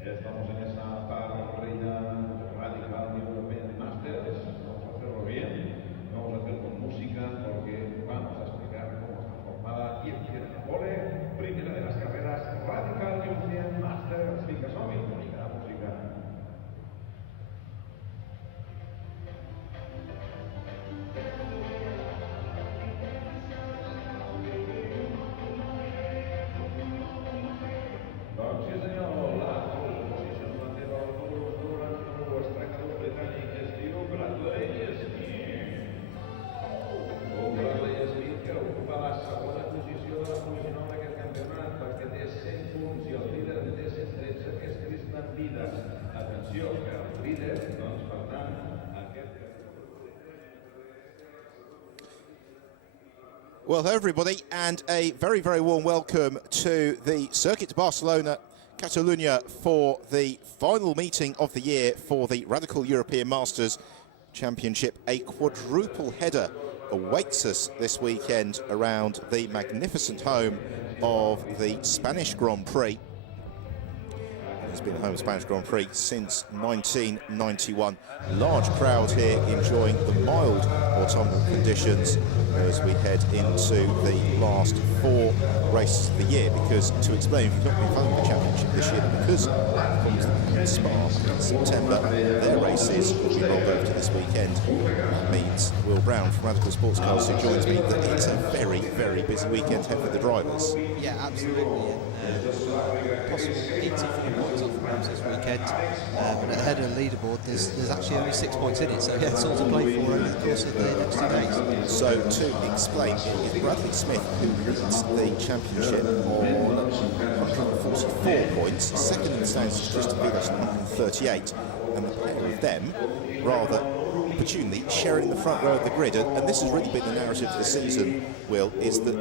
Estamos en esa parrilla radical European Masters. Vamos a hacerlo bien, vamos a hacer con música porque vamos a explicar cómo está formada y empieza la pole. Primera de las carreras Radical European Masters. Fica Somi, la música. Sí, senyor, la posició de la teva autora nuestra Creu Britànica es diu Bradley Smith. Bradley Smith, que ocupa la segona posició de la provisional d'aquest campionat perquè té 100 punts i el líder en té 113, que és Tristan Vidas. Atenció, que el líder, doncs, per tant, aquest... Well, hello everybody, and a very, very warm welcome to the Circuit de Barcelona, Catalunya, for the final meeting of the year for the Radical European Masters Championship. A quadruple header awaits us this weekend around the magnificent home of the Spanish Grand Prix. It's been the home of Spanish Grand Prix since 1991. Large crowd here enjoying the mild autumnal conditions as we head into the last 4 races of the year. Because, to explain, if you've not been following the championship this year, because of Spa in September, their races will be rolled over to this weekend. That means Will Brown from Radical Sports Cars, who joins me, that it's a very, very busy weekend ahead for the drivers. Yeah, absolutely. Possible 84 points off perhaps this weekend, and ahead of the leaderboard there's actually only 6 points in it, so yeah, it's all to play for over the course of the next 2 days. So to explain, it is Bradley Smith who leads the championship on 144 points. Second in the standings is Tristan Vidas on 138, and the pair of them rather opportunely sharing the front row of the grid, and this has really been the narrative of the season, Will, is that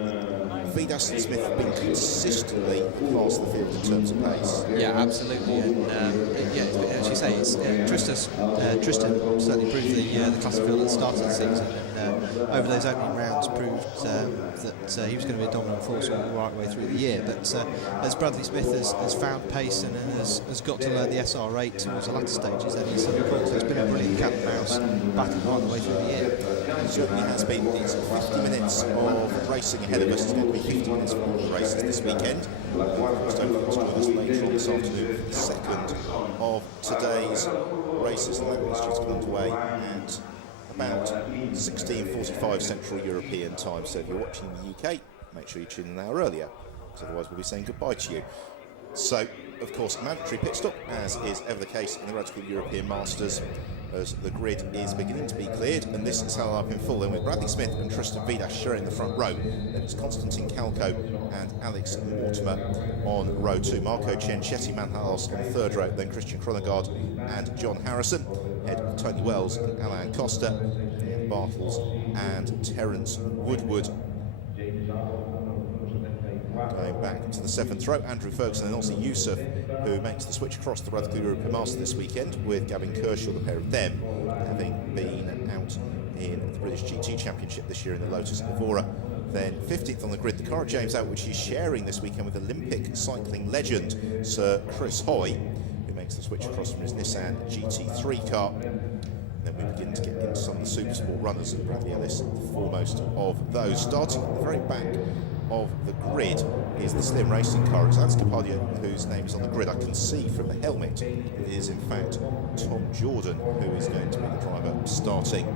Vidas and Smith have been consistently across the field in terms of pace. Yeah, absolutely, and yeah, as you say, it's, Tristan certainly proved the classic field at the start of the season, and over those opening rounds proved that he was going to be a dominant force all the right way through the year. But as Bradley Smith has found pace and has got to learn the SR8 towards the latter stages, then he's been a brilliant cat and mouse battle right the way through the year. It certainly has been. It's 50 minutes of racing ahead of us. It's going to be 50 minutes of all the races this weekend. Stoke join us later on this afternoon for the second of today's races, and that is just come underway at about 16:45 Central European time. So if you're watching in the UK, make sure you tune in an hour earlier, because otherwise we'll be saying goodbye to you. So, of course, mandatory pit stop, as is ever the case in the Radical European Masters, as the grid is beginning to be cleared, and this is how up in full. Then with Bradley Smith and Tristan Vidas sharing the front row, then it's Konstantin Kalko and Alex Mortimer on row 2, Marco Cianchetti Manhalos on the third row, then Christian Kronegard and John Harrison, ahead of Tony Wells and Alain Costa, and Bartels and Terence Woodward. Going back to the 7th row, Andrew Ferguson and Ozzy Youssef, who makes the switch across the Radical European Master this weekend, with Gavin Kershaw, the pair of them, having been out in the British GT Championship this year in the Lotus Evora. Then 15th on the grid, the car of James Out, which he's sharing this weekend with Olympic cycling legend Sir Chris Hoy, who makes the switch across from his Nissan GT3 car. Then we begin to get into some of the Supersport runners, and Bradley Ellis, the foremost of those. Starting at the very back of the grid is the Slim Racing car. It's Lance Capadia, whose name is on the grid. I can see from the helmet it is in fact Tom Jordan who is going to be the driver starting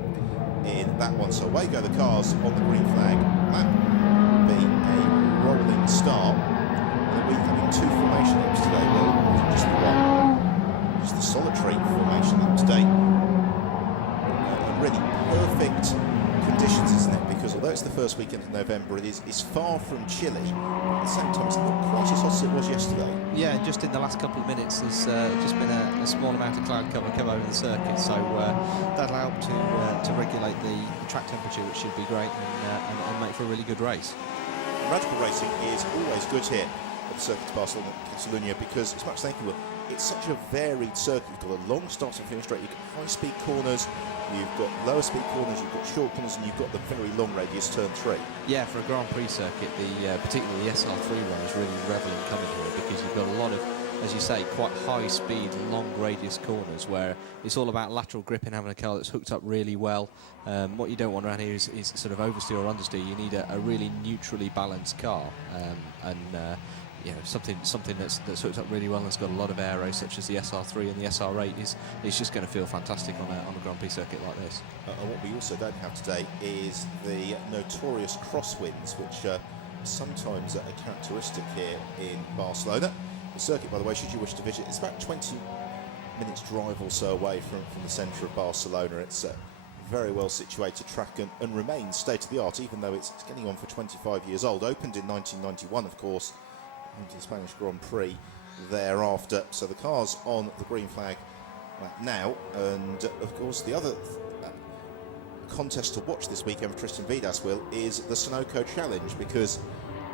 in that one. So away go the cars on the green flag. That will be a rolling start. Are we having 2 formation laps today? Well, just the one. Just the solitary formation lap today. Really perfect conditions, isn't it? Because although it's the first weekend of November, it is far from chilly, but at the same time it's not quite as hot as it was yesterday. Yeah, just in the last couple of minutes there's just been a small amount of cloud cover come over the circuit, so that'll help to regulate the track temperature, which should be great, and make for a really good race. Radical racing is always good here at the Circuit de Barcelona, Catalunya, because it's much thankful. It's such a varied circuit. You've got a long start and finish straight, you've got high-speed corners, you've got lower speed corners, you've got short corners, and you've got the very long radius turn 3. Yeah, for a Grand Prix circuit, particularly the SR3 one is really reveling coming here, because you've got a lot of as you say, quite high speed, long radius corners where it's all about lateral grip and having a car that's hooked up really well. What you don't want around here is sort of oversteer or understeer. You need a really neutrally balanced car, you know, something that's hooked up really well and has got a lot of aero, such as the SR3 and the SR8, is just going to feel fantastic on a Grand Prix circuit like this. And what we also don't have today is the notorious crosswinds, which are sometimes a characteristic here in Barcelona. The circuit, by the way, should you wish to visit, it's about 20 minutes drive or so away from the centre of Barcelona. It's a very well situated track and remains state of the art, even though it's getting on for 25 years old. Opened in 1991, of course, into the Spanish Grand Prix thereafter. So the car's on the green flag now, and of course the other contest to watch this weekend for Tristan Vidas, Will, is the Sunoco Challenge, because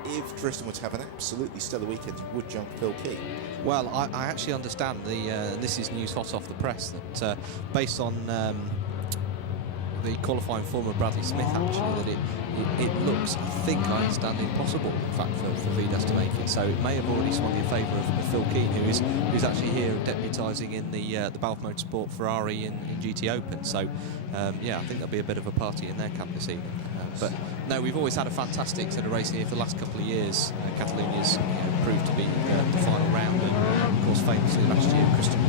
if Tristan were to have an absolutely stellar weekend, he would jump Phil Key. Well, I actually understand this is news hot off the press that based on the qualifying form of Bradley Smith, actually, that it looks, I think I understand, impossible, in fact, for Vidas to make it. So it may have already swung in favour of Phil Keane, who's actually here deputising in the Balf Motorsport Ferrari in GT Open. So yeah, I think there'll be a bit of a party in their camp this evening. But no, we've always had a fantastic set of racing here for the last couple of years. Catalonia's proved to be the final round, and of course famously last year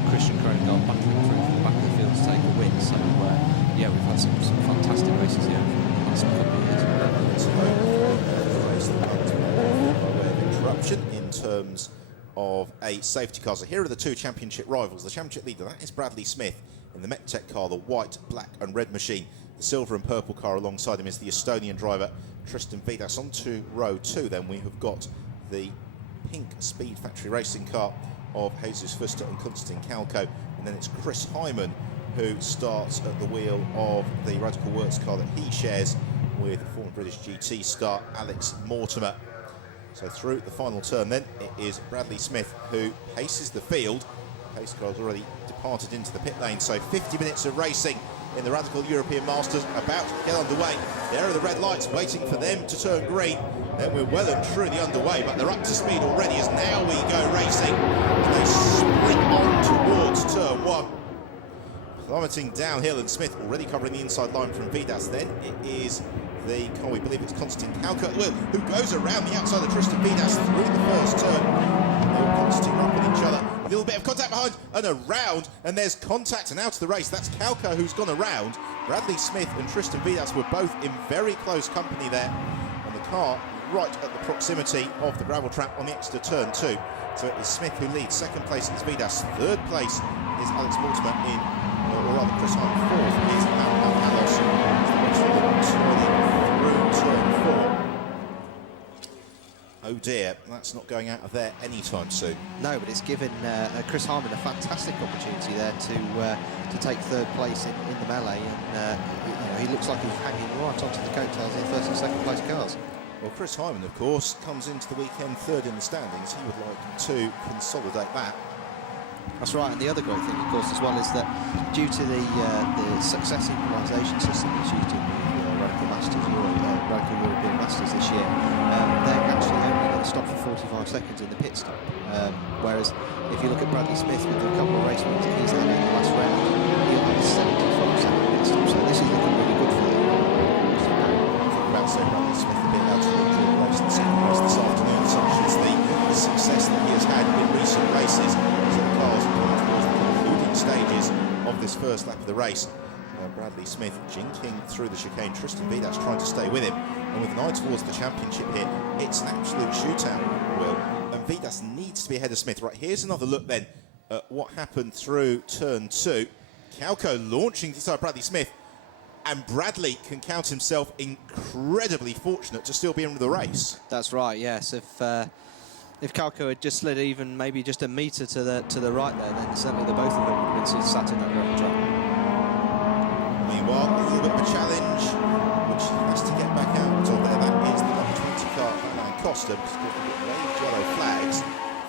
Christian Kroengaard battling through from the back of the field to take a win. So yeah, we've had some fantastic races here for the last couple of years. Interruption in terms of a safety car. So here are the two championship rivals. The championship leader, that is Bradley Smith in the Metec car, the white, black and red machine. The silver and purple car alongside him is the Estonian driver Tristan Vidas. On to row two then we have got the pink Speed Factory racing car of Jesus Fuster and Konstantin Kalko, and then it's Chris Hyman who starts at the wheel of the Radical Works car that he shares with former British GT star Alex Mortimer. So through the final turn then, it is Bradley Smith who paces the field. Pace car's already departed into the pit lane, so 50 minutes of racing in the Radical European Masters about to get underway. There are the red lights waiting for them to turn green. Then we're well and truly underway, but they're up to speed already as now we go racing. And they sprint on towards turn one. Plummeting downhill, and Smith already covering the inside line from Vidas. Then it is the car, we believe it's Konstantin Kalko, who goes around the outside of Tristan Vidas through the first turn. They're constantly rapping each other. A little bit of contact behind and around, and there's contact and out of the race. That's Kalko who's gone around. Bradley Smith and Tristan Vidas were both in very close company there, and the car right at the proximity of the gravel trap on the exit of turn two. So it is Smith who leads. Second place is Vidas. Third place is Alex Mortimer in, or rather Chris Hyman. Fourth is Al-Alos. Through turn four. Oh dear, that's not going out of there anytime soon. No, but it's given Chris Harmon a fantastic opportunity there to take third place in the melee, and he looks like he's hanging right onto the coattails in first and second place cars. Well, Chris Hyman, of course, comes into the weekend third in the standings. He would like to consolidate that. That's right, and the other great thing, of course, as well, is that due to the success equalisation system that's used in the Radical European Masters this year, they're actually only going to stop for 45 seconds in the pit stop. Whereas if you look at Bradley Smith with the couple of race wins that he's had in the last round, he'll have a 75-second pit stop. So this is looking really good for them. About to say Bradley Smith being able to enjoy the race in the second race this afternoon, such as the success that he has had in recent races. So the cars coming towards the concluding stages of this first lap of the race. Bradley Smith jinking through the chicane. Tristan Vidas trying to stay with him, and with an eye towards the championship here, it's an absolute shootout, Will. And Vidas needs to be ahead of Smith. Right, here's another look then at what happened through turn two. Kalko launching inside Bradley Smith, and Bradley can count himself incredibly fortunate to still be in the race. That's right, yes. If Kalko had just slid even maybe just a metre to the right there, then certainly the both of them would have been sat in that gravel trap. Meanwhile, a little bit of a challenge, which he has to get back out of there. That is the number 20 car, Alain Costa, because we've got waved yellow flags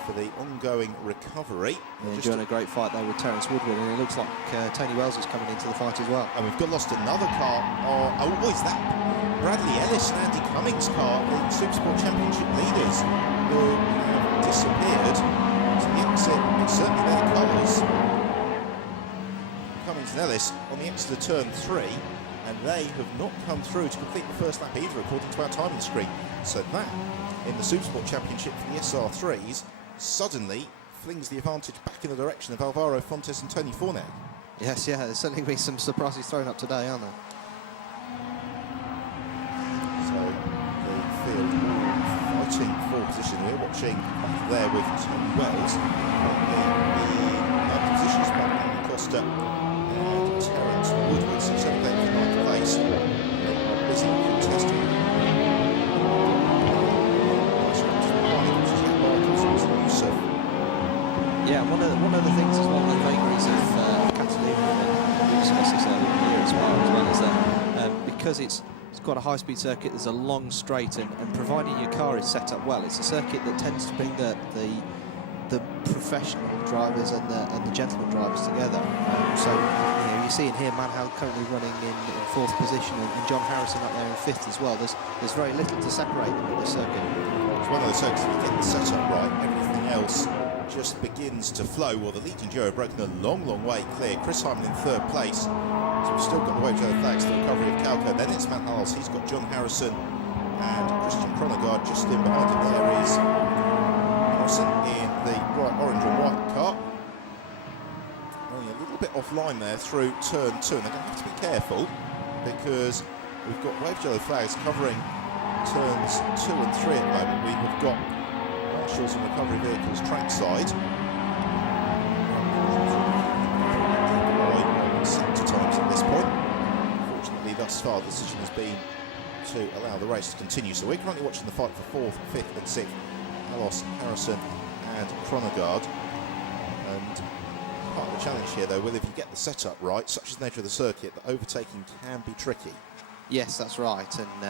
for the ongoing recovery. Yeah, enjoying a great fight there with Terence Woodward, and it looks like Tony Wells is coming into the fight as well. And we've got lost another car. Is that Bradley Ellis and Andy Cummings' car, the Supersport Championship leaders, who have disappeared to the exit it. It's certainly their colours. Cummings and Ellis on the exit of turn 3, and they have not come through to complete the first lap either, according to our timing screen. So that, in the Supersport Championship for the SR3s, suddenly flings the advantage back in the direction of Alvaro Fontes and Tony Fornett. Yes, yeah, there's certainly been some surprises thrown up today, aren't there? So the field all fighting for position. We're watching back there with Tony Wells in the ninth position spot, Andy Costa and Terence Woodward, so 7th, 8th and 9th place. They are busy contesting. Yeah, one of the things as well, the vagaries of Catalunya, and we discussed this earlier in the year as well is that because it's got a high-speed circuit, there's a long straight, and providing your car is set up well, it's a circuit that tends to bring the professional drivers and the gentleman drivers together. So you see in here Manhal currently running in 4th position, and John Harrison up there in 5th as well. There's very little to separate them at this circuit. It's one of those circuits that you get the setup right, everything else just begins to flow. Well, the leading duo have broken a long way clear. Chris Hyman in 3rd place. So we've still got the Wave Yellow Flags, the recovery of Calco. Then it's Matt Hals. He's got John Harrison and Christian Kronegard just in behind him. There is Harrison in the bright orange and white car. Running a little bit offline there through turn 2. And they're going to have to be careful because we've got Wave Yellow Flags covering turns 2 and 3 at the moment. We have got marshals and recovery vehicles trackside. Sector times at this point. Fortunately, thus far, the decision has been to allow the race to continue. So we're currently watching the fight for 4th, 5th and 6th. Alos, Harrison and Kronegard. And part of the challenge here, though, Will, if you get the setup right, such as the nature of the circuit, that overtaking can be tricky. Yes, that's right, and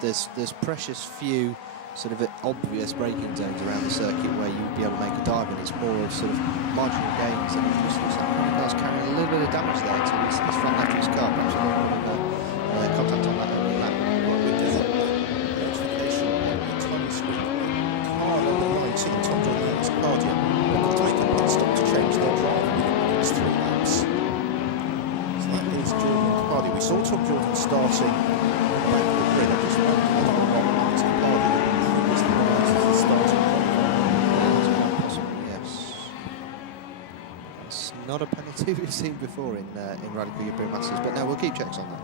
there's precious few sort of obvious braking zones around the circuit where you'd be able to make a dive, and it's more of sort of marginal gains. And it just looks like Kronegard's carrying a little bit of damage there to his front left of his car. Perhaps a little bit of contact on that early lap. With the notification on the time screen, car number 19, Tom Jordan and his Cardia, have got to make a pit stop to change their drive within the next 3 laps. So that is Jordan and Cardia. We saw Tom Jordan starting back of the grid. I just wondered whether or not Alex Cardia was the guy as the starting qualifier. Possibly, yes. It's not a penalty we've seen before in Radical European Masters, but no, we'll keep checks on that.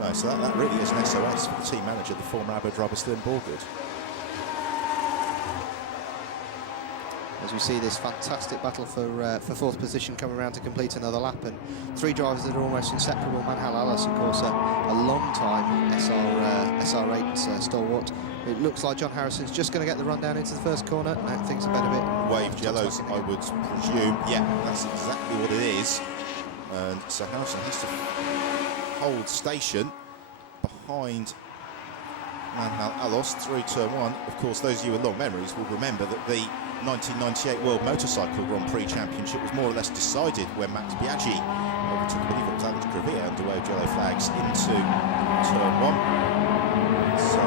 No, so that really is an SOS for the team manager, the former Abo driver, Slim Borgood. As we see this fantastic battle for 4th position coming around to complete another lap, and 3 drivers that are almost inseparable. Manhal Alas, of course, a long-time SR8 stalwart. It looks like John Harrison's just going to get the run down into the first corner. No, things a better bit. Waved yellows, I would presume. Yeah, that's exactly what it is. And so Harrison has to hold station behind Manhal Alos through turn 1. Of course, those of you with long memories will remember that the 1998 World Motorcycle Grand Prix Championship was more or less decided when Max Biaggi overtook, I believe it was Alex Crevilla, under Wave Yellow Flags into turn 1. So,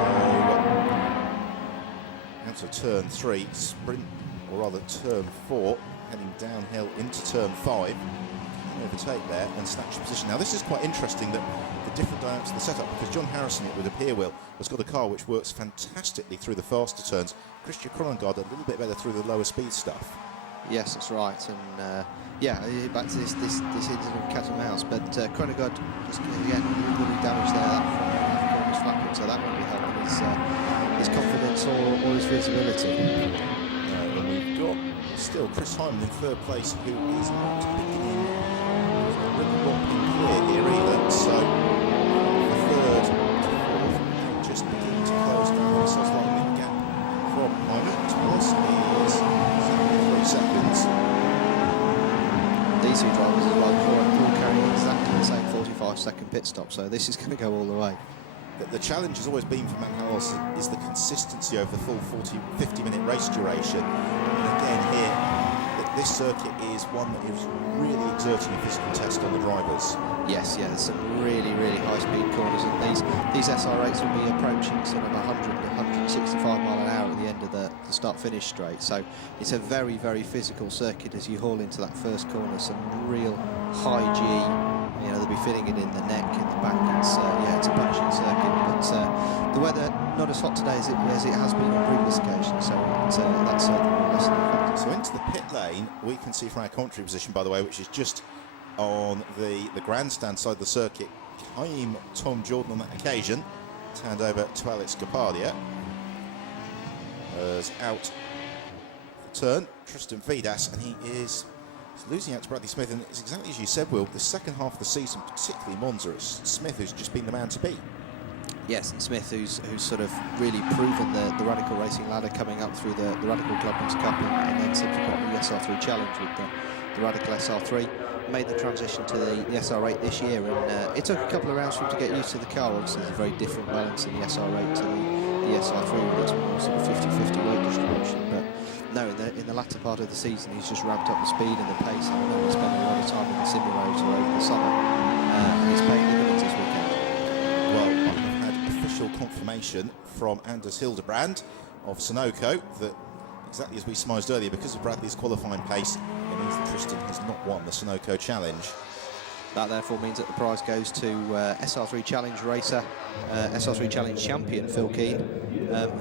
out of turn 3, sprint, or rather turn 4, heading downhill into turn 5. Overtake there and snatch position. Now, this is quite interesting that the different dynamics of the setup, because John Harrison, it would appear, Will, has got a car which works fantastically through the faster turns. Christian Kronegard a little bit better through the lower speed stuff. Yes, that's right, and yeah, back to this incident of cat and mouse, but Kronegard just again a little bit of damage there. That corner was flapping, so that won't be helping his confidence or his visibility. And we've got still Chris Hyman in 3rd place, who is not beginning clear here either. So the 3rd to 4th just beginning to close down. So slightly the gap from Hyman to us is 3 seconds. These 2 drivers as well, all carrying exactly the same 45-second pit stop, so this is going to go all the way. The challenge has always been for Matt Harris is the consistency over the full 50-minute race duration. And again here, this circuit is one that is really exerting a physical test on the drivers. Yes, yeah, there's some really high-speed corners, and these SR8s will be approaching sort of 100 to 165 mile an hour at the end of the start-finish straight. So it's a very, very physical circuit as you haul into that first corner. Some real high G. You know, they'll be feeling it in the neck, in the back. It's it's a punishing circuit. But the weather not as hot today as it has been on previous occasions. So that's certainly less than a factor. So into the pit lane, we can see from our commentary position, by the way, which is just on the grandstand side of the circuit, came Tom Jordan on that occasion. Turned over to Alex Capadia. As out the turn, Tristan Vidas, and he is losing out to Bradley Smith. And it's exactly as you said, Will, the second half of the season, particularly Monza, it's Smith who's just been the man to beat. Yes, and Smith who's sort of really proven the Radical Racing ladder, coming up through the Radical Clubman's Cup and then subsequently the SR3 Challenge with the Radical SR3. Made the transition to the SR8 this year, and it took a couple of rounds for him to get used to the car. Obviously, there's a very different balance in the SR8 to the SR3, with its more sort of 50-50 weight distribution. But no, in the latter part of the season, he's just ramped up the speed and the pace. I know he spent a lot of time in the simulator over the summer, and he's paying dividends this weekend. Well, I've had official confirmation from Anders Hildebrand of Sunoco that, exactly as we surmised earlier, because of Bradley's qualifying pace, it means that Tristan has not won the Sunoco Challenge. That therefore means that the prize goes to SR3 Challenge racer, SR3 Challenge champion Phil Keane,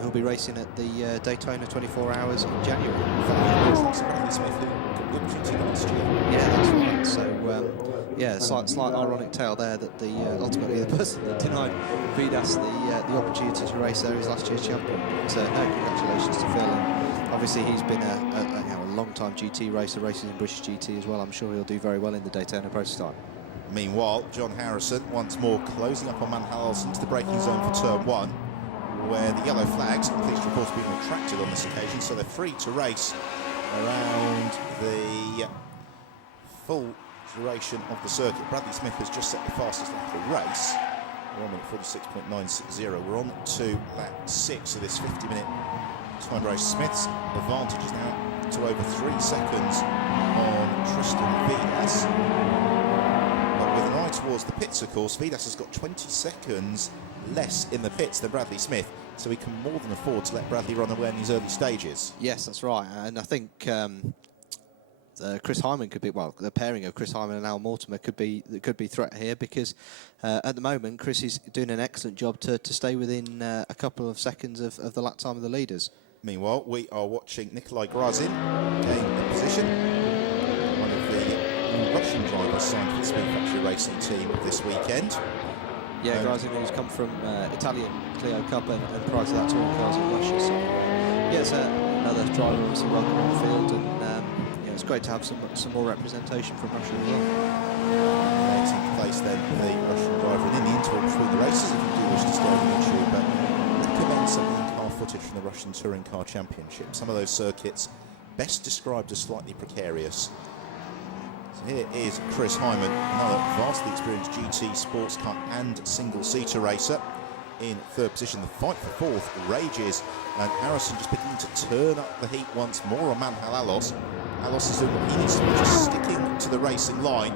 who'll be racing at the Daytona 24 Hours in January. Bradley Smith, who got the opportunity last year. Yeah, that's right. So, slight ironic tale there that ultimately the person that denied Vidas the opportunity to race there is last year's champion. But no, congratulations to Phil. And obviously, he's been a long-time GT racer, races in British GT as well. I'm sure he'll do very well in the Daytona prototype. Meanwhile, John Harrison once more closing up on Manhalas into the braking zone for turn 1, where the yellow flags, I'm pleased to report, have been retracted on this occasion, so they're free to race around the full duration of the circuit. Bradley Smith has just set the fastest lap of the race. We're on at 46.960. We're on to lap 6 of this 50-minute time race. Smith's advantage is now to over 3 seconds on Tristan Vidas. But with an eye towards the pits, of course, Vidas has got 20 seconds less in the pits than Bradley Smith, so he can more than afford to let Bradley run away in these early stages. Yes, that's right, and I think Chris Hyman could be, well, the pairing of Chris Hyman and Al Mortimer could be threat here, because at the moment Chris is doing an excellent job to stay within a couple of seconds of the lap time of the leaders. Meanwhile, we are watching Nikolai Grazin gain the position. One of the Russian drivers signed for the Speed Factory Racing team this weekend. Yeah, Grazin, who's come from Italian Clio Cup and prior to that touring cars in Russia. So, yeah, it's another driver obviously welcome on the field, and it's great to have some more representation from Russia as well. Taking place then, the Russian driver, and in the interim between the races, if you do wish to stay on YouTube, but recommend some in-car footage from the Russian Touring Car Championship. Some of those circuits best described as slightly precarious. So here is Chris Hyman, another vastly experienced GT sports car and single-seater racer, in third position. The fight for fourth rages, and Harrison just beginning to turn up the heat once more on Manhal Alos. Alos is doing what he needs to do, just sticking to the racing line.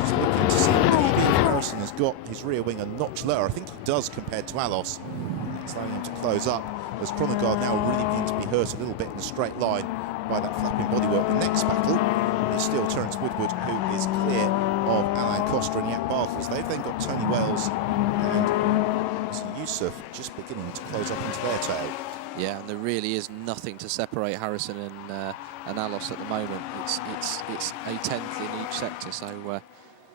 Just looking to see maybe if Harrison has got his rear wing a notch lower. I think he does compared to Alos. It's allowing him to close up, as Chronogard now really beginning to be hurt a little bit in a straight line by that flapping bodywork. The next battle is still Terence Woodward, who is clear of Alain Costa and Jack Bartels. They've then got Tony Wells and Yusuf just beginning to close up into their tail. Yeah, and there really is nothing to separate Harrison and Alos at the moment. It's a tenth in each sector. So,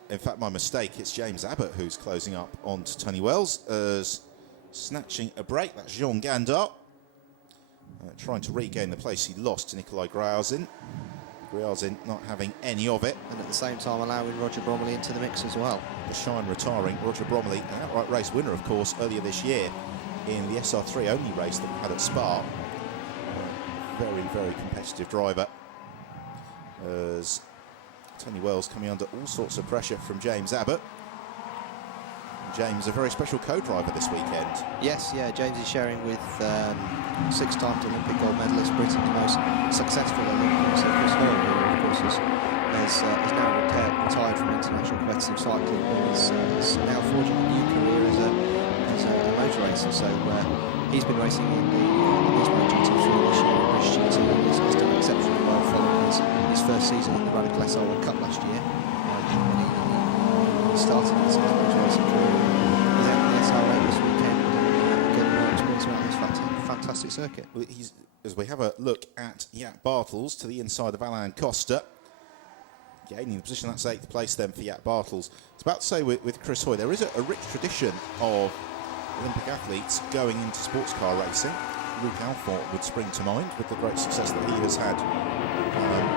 in fact, my mistake. It's James Abbott who's closing up onto Tony Wells, as snatching a break. That's Jean Gandar trying to regain the place he lost to Nikolai Grazin. Grazin not having any of it, and at the same time allowing Roger Bromley into the mix as well. The shine retiring. Roger Bromley, an outright race winner, of course, earlier this year in the SR3 only race that we had at Spa. Very, very competitive driver, as Tony Wells coming under all sorts of pressure from James Abbott. James, a very special co-driver this weekend. Yes, yeah, James is sharing with 6-time Olympic gold medalist, Britain's most successful Olympian, Chris Hall, who of course is now retired from international competitive cycling, but is now forging a new career as a motor racer. So he's been racing in the Nismo GT Radical SR World Cup last year. He started his racing career. He's out in the SR8 this weekend and getting more experience around this fantastic circuit. Well, as we have a look at Jaap Bartels to the inside of Alain Costa, gaining the position, that's 8th place then for Jaap Bartels. I was about to say with Chris Hoy, there is a rich tradition of Olympic athletes going into sports car racing. Luke Alfort would spring to mind with the great success that he has had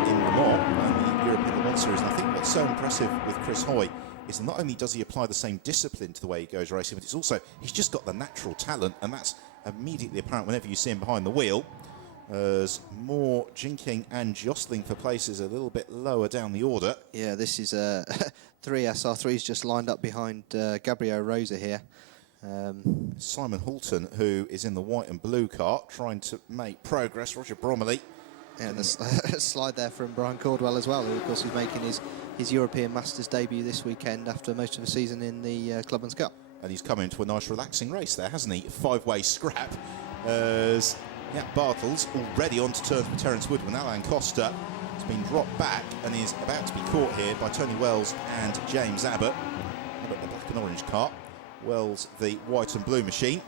in Le Mans and the European Le Mans Series. And I think what's so impressive with Chris Hoy is that not only does he apply the same discipline to the way he goes racing, but it's also, he's just got the natural talent, and that's immediately apparent whenever you see him behind the wheel. There's more jinking and jostling for places a little bit lower down the order. Yeah, this is 3 SR3s just lined up behind Gabriel Rosa here. Simon Halton, who is in the white and blue car, trying to make progress. Roger Bromley. Yeah, there's a slide there from Brian Caldwell as well, who of course is making his European Masters debut this weekend after most of the season in the Clubman's Cup. And he's come into a nice relaxing race there, hasn't he? 5-way scrap. As Jaap Bartels already on to terms with Terence Woodman. Alain Costa has been dropped back and is about to be caught here by Tony Wells and James Abbott. Abbott, the black and orange car. Wells, the white and blue machine.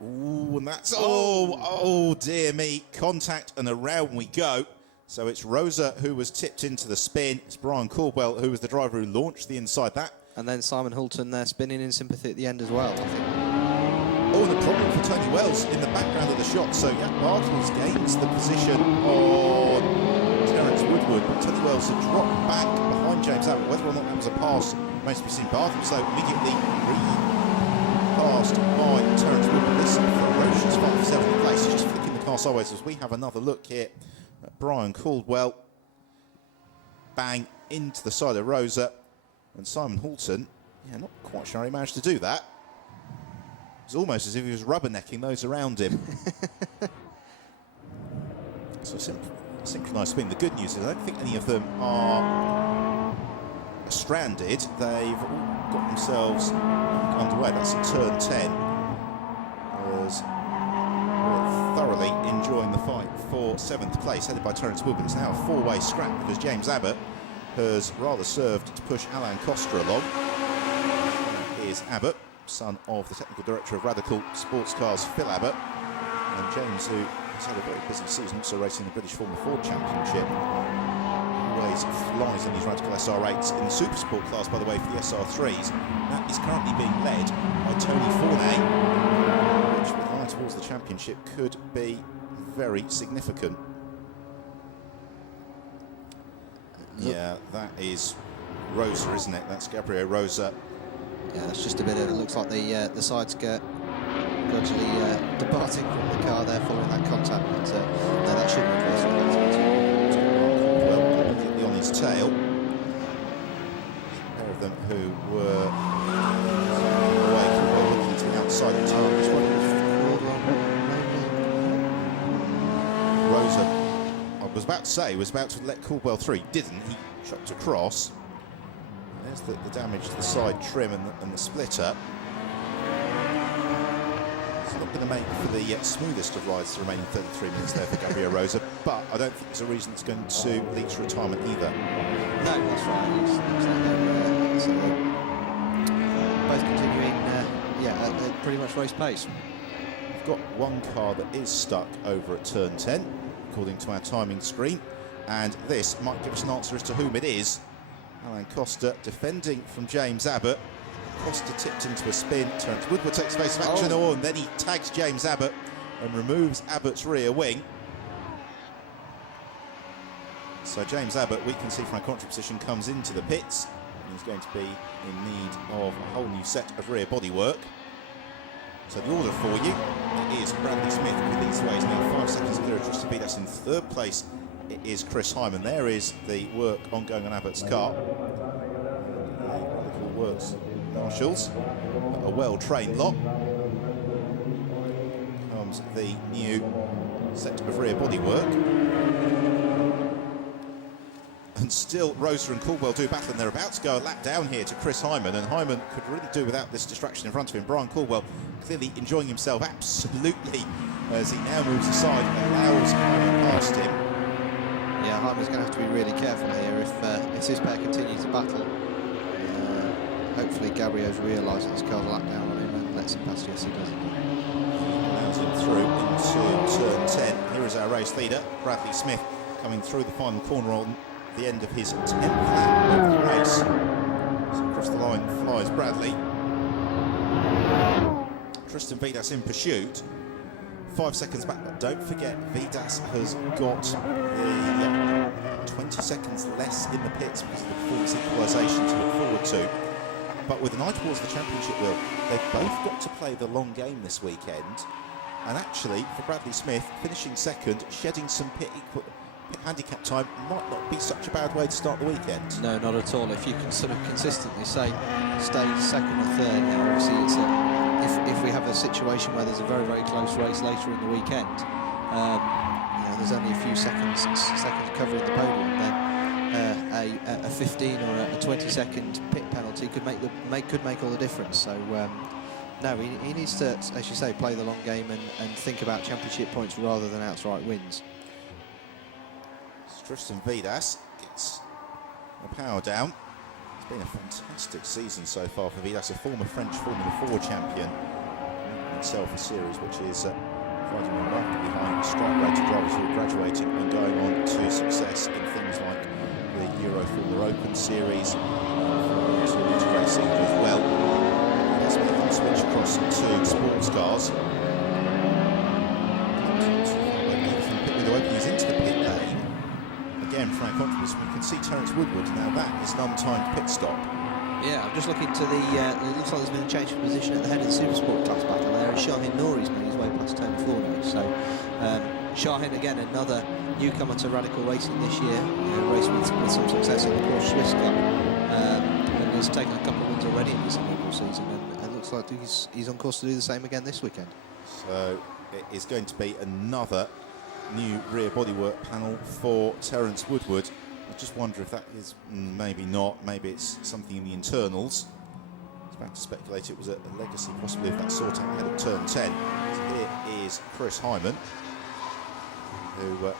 Ooh, and that's... Oh, dear me. Contact and around we go. So it's Rosa who was tipped into the spin. It's Brian Caldwell who was the driver who launched the inside that. And then Simon Halton there spinning in sympathy at the end as well, I think. Oh, and a problem for Tony Wells in the background of the shot. So Jaap Bartels gains the position on Terence Woodward, but Tony Wells had dropped back behind James Abbott. Whether or not that was a pass remains to be seen. Bartels, though, immediately passed by Terence Woodward. This ferocious fight for 7th place. He's just flicking the car sideways as we have another look here at Brian Caldwell. Bang into the side of Rosa. And Simon Halton, yeah, not quite sure he managed to do that. It's almost as if he was rubbernecking those around him. So synchronised spin. The good news is I don't think any of them are stranded. They've all got themselves underway. That's at turn 10. As we're thoroughly enjoying the fight for 7th place, headed by Terence Woodward. It's now a 4-way scrap because James Abbott has rather served to push Alain Costa along. Here's Abbott, son of the technical director of Radical Sports Cars, Phil Abbott, and James, who has had a very busy season, also racing the British Formula Ford Championship. Always flies in these Radical SR8s in the Super Sport class, by the way, for the SR3s. That is currently being led by Tony Fournay, which, with an eye towards the championship, could be very significant. Yeah, that is Rosa, isn't it? That's Gabriel Rosa. Yeah, that's just a bit of, it looks like the side skirt gradually departing from the car there following that contact, but no, that shouldn't have Well, completely on his tail. A pair of them who were away, looking to the outside of the car. Rosa, I was about to say, was about to let Caldwell through. He didn't. He chopped across. There's the damage to the side trim and the splitter. It's not going to make for the smoothest of rides the remaining 33 minutes there for Gabriel Rosa, but I don't think there's a reason it's going to lead to retirement either. No, that's right. It's like they're both continuing, at pretty much race pace. We've got one car that is stuck over at turn 10, according to our timing screen, and this might give us an answer as to whom it is. Alain Costa defending from James Abbott. Costa tipped into a spin. Terence Woodward takes evasive action, and then he tags James Abbott and removes Abbott's rear wing. So James Abbott, we can see from our commentary position, comes into the pits. He's going to be in need of a whole new set of rear bodywork. So the order for you is Bradley Smith, who leads the way. He's now 5 seconds clear of Tristan Vidas. In 3rd place it is Chris Hyman. There is the work ongoing on Abbott's car. Radical Works marshals, a well-trained lot. Comes the new set of rear bodywork. And still Rosa and Caldwell do battle, and they're about to go a lap down here to Chris Hyman, and Hyman could really do without this distraction in front of him. Brian Caldwell clearly enjoying himself absolutely as he now moves aside and allows Hyman past him. Yeah, Hyman's going to have to be really careful here if his pair continue to battle. Hopefully Gabrio's realising he's got a lap down on him and lets him pass. Yes, he does. Allows him through into turn 10. Here is our race leader, Bradley Smith, coming through the final corner on the end of his 10th lap of the race. So across the line flies Bradley. Tristan Vidas in pursuit. 5 seconds back, but don't forget Vidas has got the 20 seconds less in the pits because of the performance equalisation to look forward to. But with an eye towards the championship, Will, they've both got to play the long game this weekend. And actually, for Bradley Smith, finishing second, shedding some pit handicap time might not be such a bad way to start the weekend. No, not at all. If you can sort of consistently stay second or third, now obviously it's if we have a situation where there's a very, very close race later in the weekend, there's only a few seconds covering the podium, then a 15 or a 20-second pit penalty could make all the difference. So no, he needs to, as you say, play the long game and think about championship points rather than outright wins. Tristan Vidas gets a power down. It's been a fantastic season so far for Vidas, a former French Formula 4 champion. Himself a series which is providing remarkably high strike rate to drivers who are graduating and going on to success in things like the Euro Formula Open series, to racing as well. Let's make them switch across to sports cars. With the openings into the pit lane. Again, Frank Contribus, we can see Terence Woodward. Now that is an untimed pit stop. Yeah, I'm just looking to the. It looks like there's been a change of position at the head of the Supersport class battle there. Shahin Nouri's made his way past turn 4 now. So Shahin, again, another newcomer to Radical Racing this year. Raced with some success in the Porsche Swiss Cup, and has taken a couple of wins already in this inaugural season. And it looks like he's on course to do the same again this weekend. So it is going to be another new rear bodywork panel for Terence Woodward. I just wonder if that is maybe not, maybe it's something in the internals. I was about to speculate it was a legacy possibly of that sort out ahead of turn 10. So here is Chris Hyman, who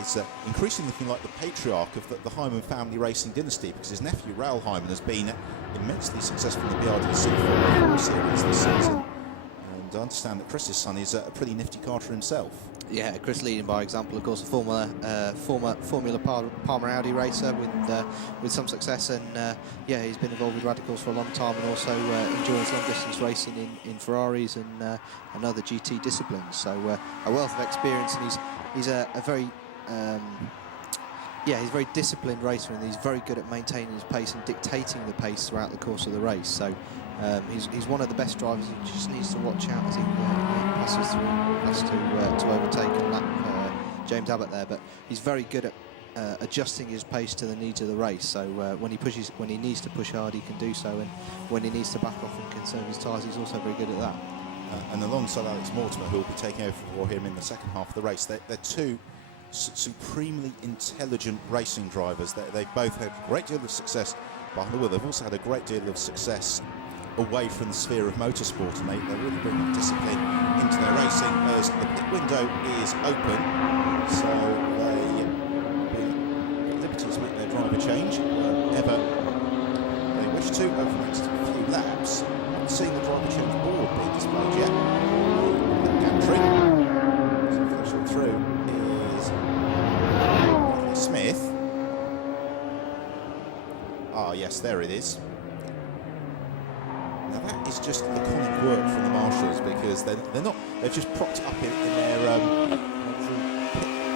is increasingly looking like the patriarch of the Hyman family racing dynasty, because his nephew Raoul Hyman has been immensely successful in the BRDC Formula 4 series this season. And I understand that Chris's son is a pretty nifty karter himself. Yeah, Chris leading by example, of course, a former Formula Palmer Audi racer with some success, and yeah, he's been involved with Radicals for a long time, and also enjoys long distance racing in Ferraris and other GT disciplines. So a wealth of experience, and he's a very he's a very disciplined racer, and he's very good at maintaining his pace and dictating the pace throughout the course of the race. So he's one of the best drivers. He just needs to watch out as he passes through, has to overtake and lap James Abbott there. But he's very good at adjusting his pace to the needs of the race. So when he needs to push hard, he can do so, and when he needs to back off and conserve his tyres, he's also very good at that. And alongside Alex Mortimer, who will be taking over for him in the second half of the race, they're two supremely intelligent racing drivers. They both had a great deal of success behind the wheel. They've also had a great deal of success away from the sphere of motorsport, and they really bring that discipline into their racing as the pit window is open. So they will be liberty to make their driver change whenever they wish to over the next few laps. Not seeing the driver change board being displayed yet. The gantry. So flashing through is Smith. Ah, yes, there it is. Now that is just iconic work from the marshals, because they've just propped up in their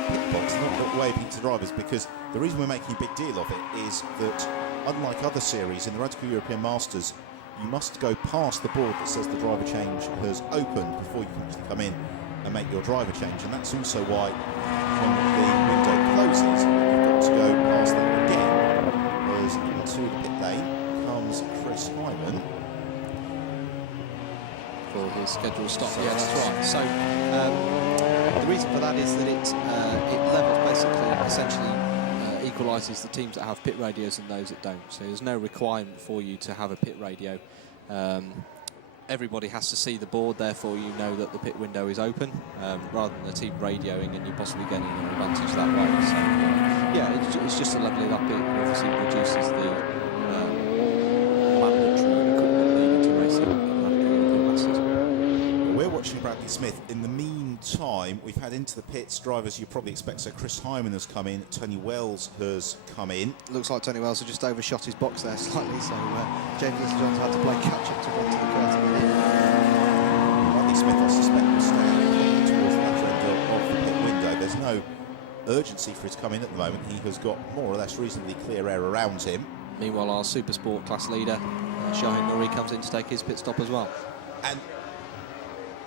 pit box, not waving to drivers, because the reason we're making a big deal of it is that, unlike other series in the Radical European Masters, you must go past the board that says the driver change has opened before you can actually come in and make your driver change. And that's also why when the window closes, you've got to go past that again. As into the pit lane comes Chris Hyman for his scheduled stop. Yeah, that's right. So the reason for that is that it levels basically essentially equalises the teams that have pit radios and those that don't. So there's no requirement for you to have a pit radio. Everybody has to see the board, therefore you know that the pit window is open, rather than the team radioing and you possibly getting an advantage that way. So yeah, it's just a levelling up. It obviously reduces the mandatory equipment needed to race in Radical European Masters. We're watching Bradley Smith. In the meantime, we've had into the pits drivers you probably expect. So Chris Hyman has come in, Tony Wells has come in. Looks like Tony Wells has just overshot his box there slightly, so James Littlejohn's had to play catch up to run to the curtain. Bradley Smith, I suspect, will stand towards the latter end of the pit window. There's no urgency for his come in at the moment. He has got more or less reasonably clear air around him. Meanwhile, our Super Sport class leader, Shahin Nouri, comes in to take his pit stop as well. And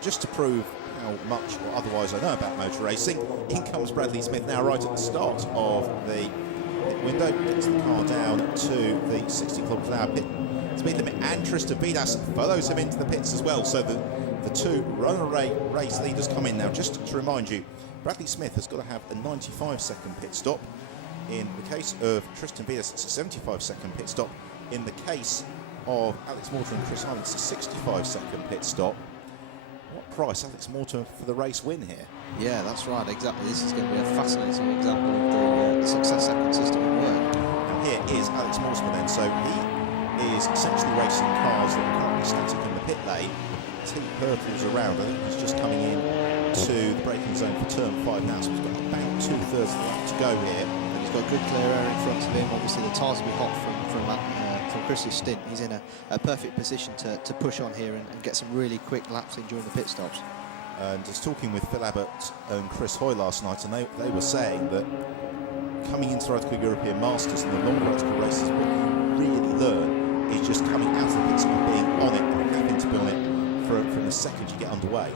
just to prove how much or otherwise I know about motor racing, in comes Bradley Smith now right at the start of the pit window, gets the car down to the 60 km/h pit speed limit, and Tristan Vidas follows him into the pits as well. So the two runner race leaders come in now. Just to remind you, Bradley Smith has got to have a 95-second pit stop. In the case of Tristan Vidas, it's a 75-second pit stop. In the case of Alex Mortimer and Chris Hyman, it's a 65-second pit stop. What price, Alex Mortimer, for the race win here? Yeah, that's right, exactly. This is going to be a fascinating example of the success second system at work. And here is Alex Mortimer then. So he is essentially racing cars that are currently static in the pit lane. As he hurtles around, I think he's just coming in to the braking zone for turn 5 now, so he's got about 2/3 of the lap to go here. And he's got good clear air in front of him. Obviously the tyres will be hot from Chris's stint. He's in a perfect position to push on here and get some really quick laps in during the pit stops. And just talking with Phil Abbott and Chris Hoy last night, and they were saying that coming into the Radical European Masters and the long Radical races, what you really learn is just coming out of the pits and being on it and having to be on it from the second you get underway.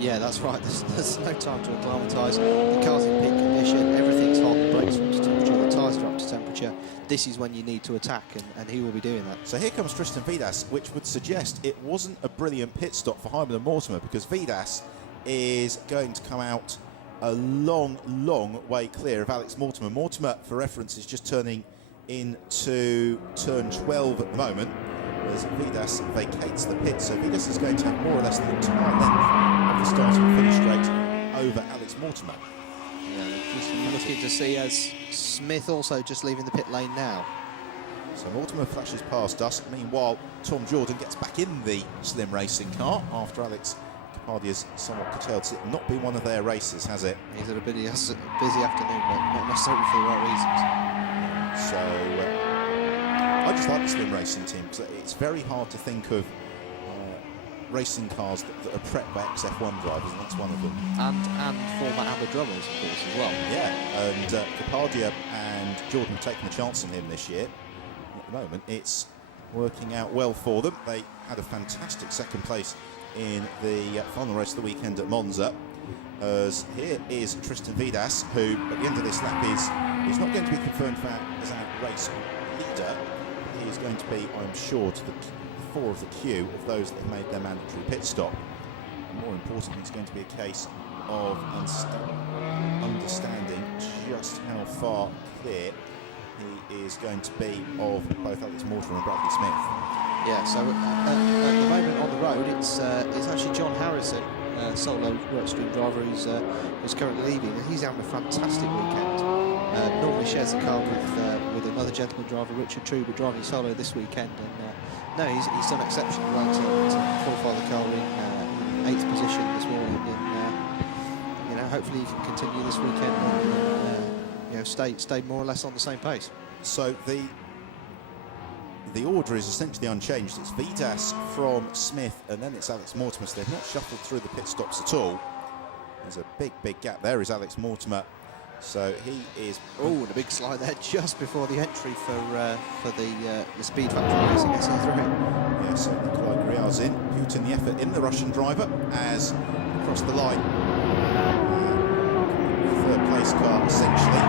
Yeah, that's right. There's no time to acclimatise. The car's in peak condition, everything's hot, the brakes are up to temperature, the tyres are up to temperature. This is when you need to attack, and he will be doing that. So here comes Tristan Vidas, which would suggest it wasn't a brilliant pit stop for Hyman and Mortimer, because Vidas is going to come out a long, long way clear of Alex Mortimer. Mortimer, for reference, is just turning into turn 12 at the moment, as Vidas vacates the pit. So Vidas is going to have more or less the entire length of the start and finish straight over Alex Mortimer. Yeah, just looking to see as Smith also just leaving the pit lane now. So Mortimer flashes past us. Meanwhile, Tom Jordan gets back in the Slim Racing car after Alex Capaldi's somewhat curtailed. It's not been one of their races, has it? He's had a busy afternoon, but not necessarily for the right reasons. So I just like the Slim Racing team, because it's very hard to think of racing cars that are prepped by ex-F1 drivers, and that's one of them. And former ABBA drummers, of course, as well. Yeah, and Capaldi and Jordan have taken a chance on him this year. At the moment, it's working out well for them. They had a fantastic second place in the final race of the weekend at Monza. As here is Tristan Vidas, who at the end of this lap is not going to be confirmed as a race leader. He is going to be, I'm sure, to the fore of the queue of those that have made their mandatory pit stop. And more importantly, it's going to be a case of understanding just how far clear he is going to be of both Alex Mortimer and Bradley Smith. Yeah, so at the moment on the road, it's actually John Harrison, solo workstream driver, who's currently leaving. He's having a fantastic weekend. Normally shares the car with another gentleman driver, Richard True, but driving solo this weekend. And no, he's done exceptionally well to qualify the car in 8th position this morning. And hopefully he can continue this weekend and stay more or less on the same pace. So the order is essentially unchanged. It's Vidas from Smith, and then it's Alex Mortimer. So they've not shuffled through the pit stops at all. There's a big gap. There is Alex Mortimer. So he is... Oh, and a big slide there just before the entry for the Speed Factory Racing SE3. Yeah, so Nikolai Griar's in, putting the effort in the Russian driver as across the line. Third place car, essentially.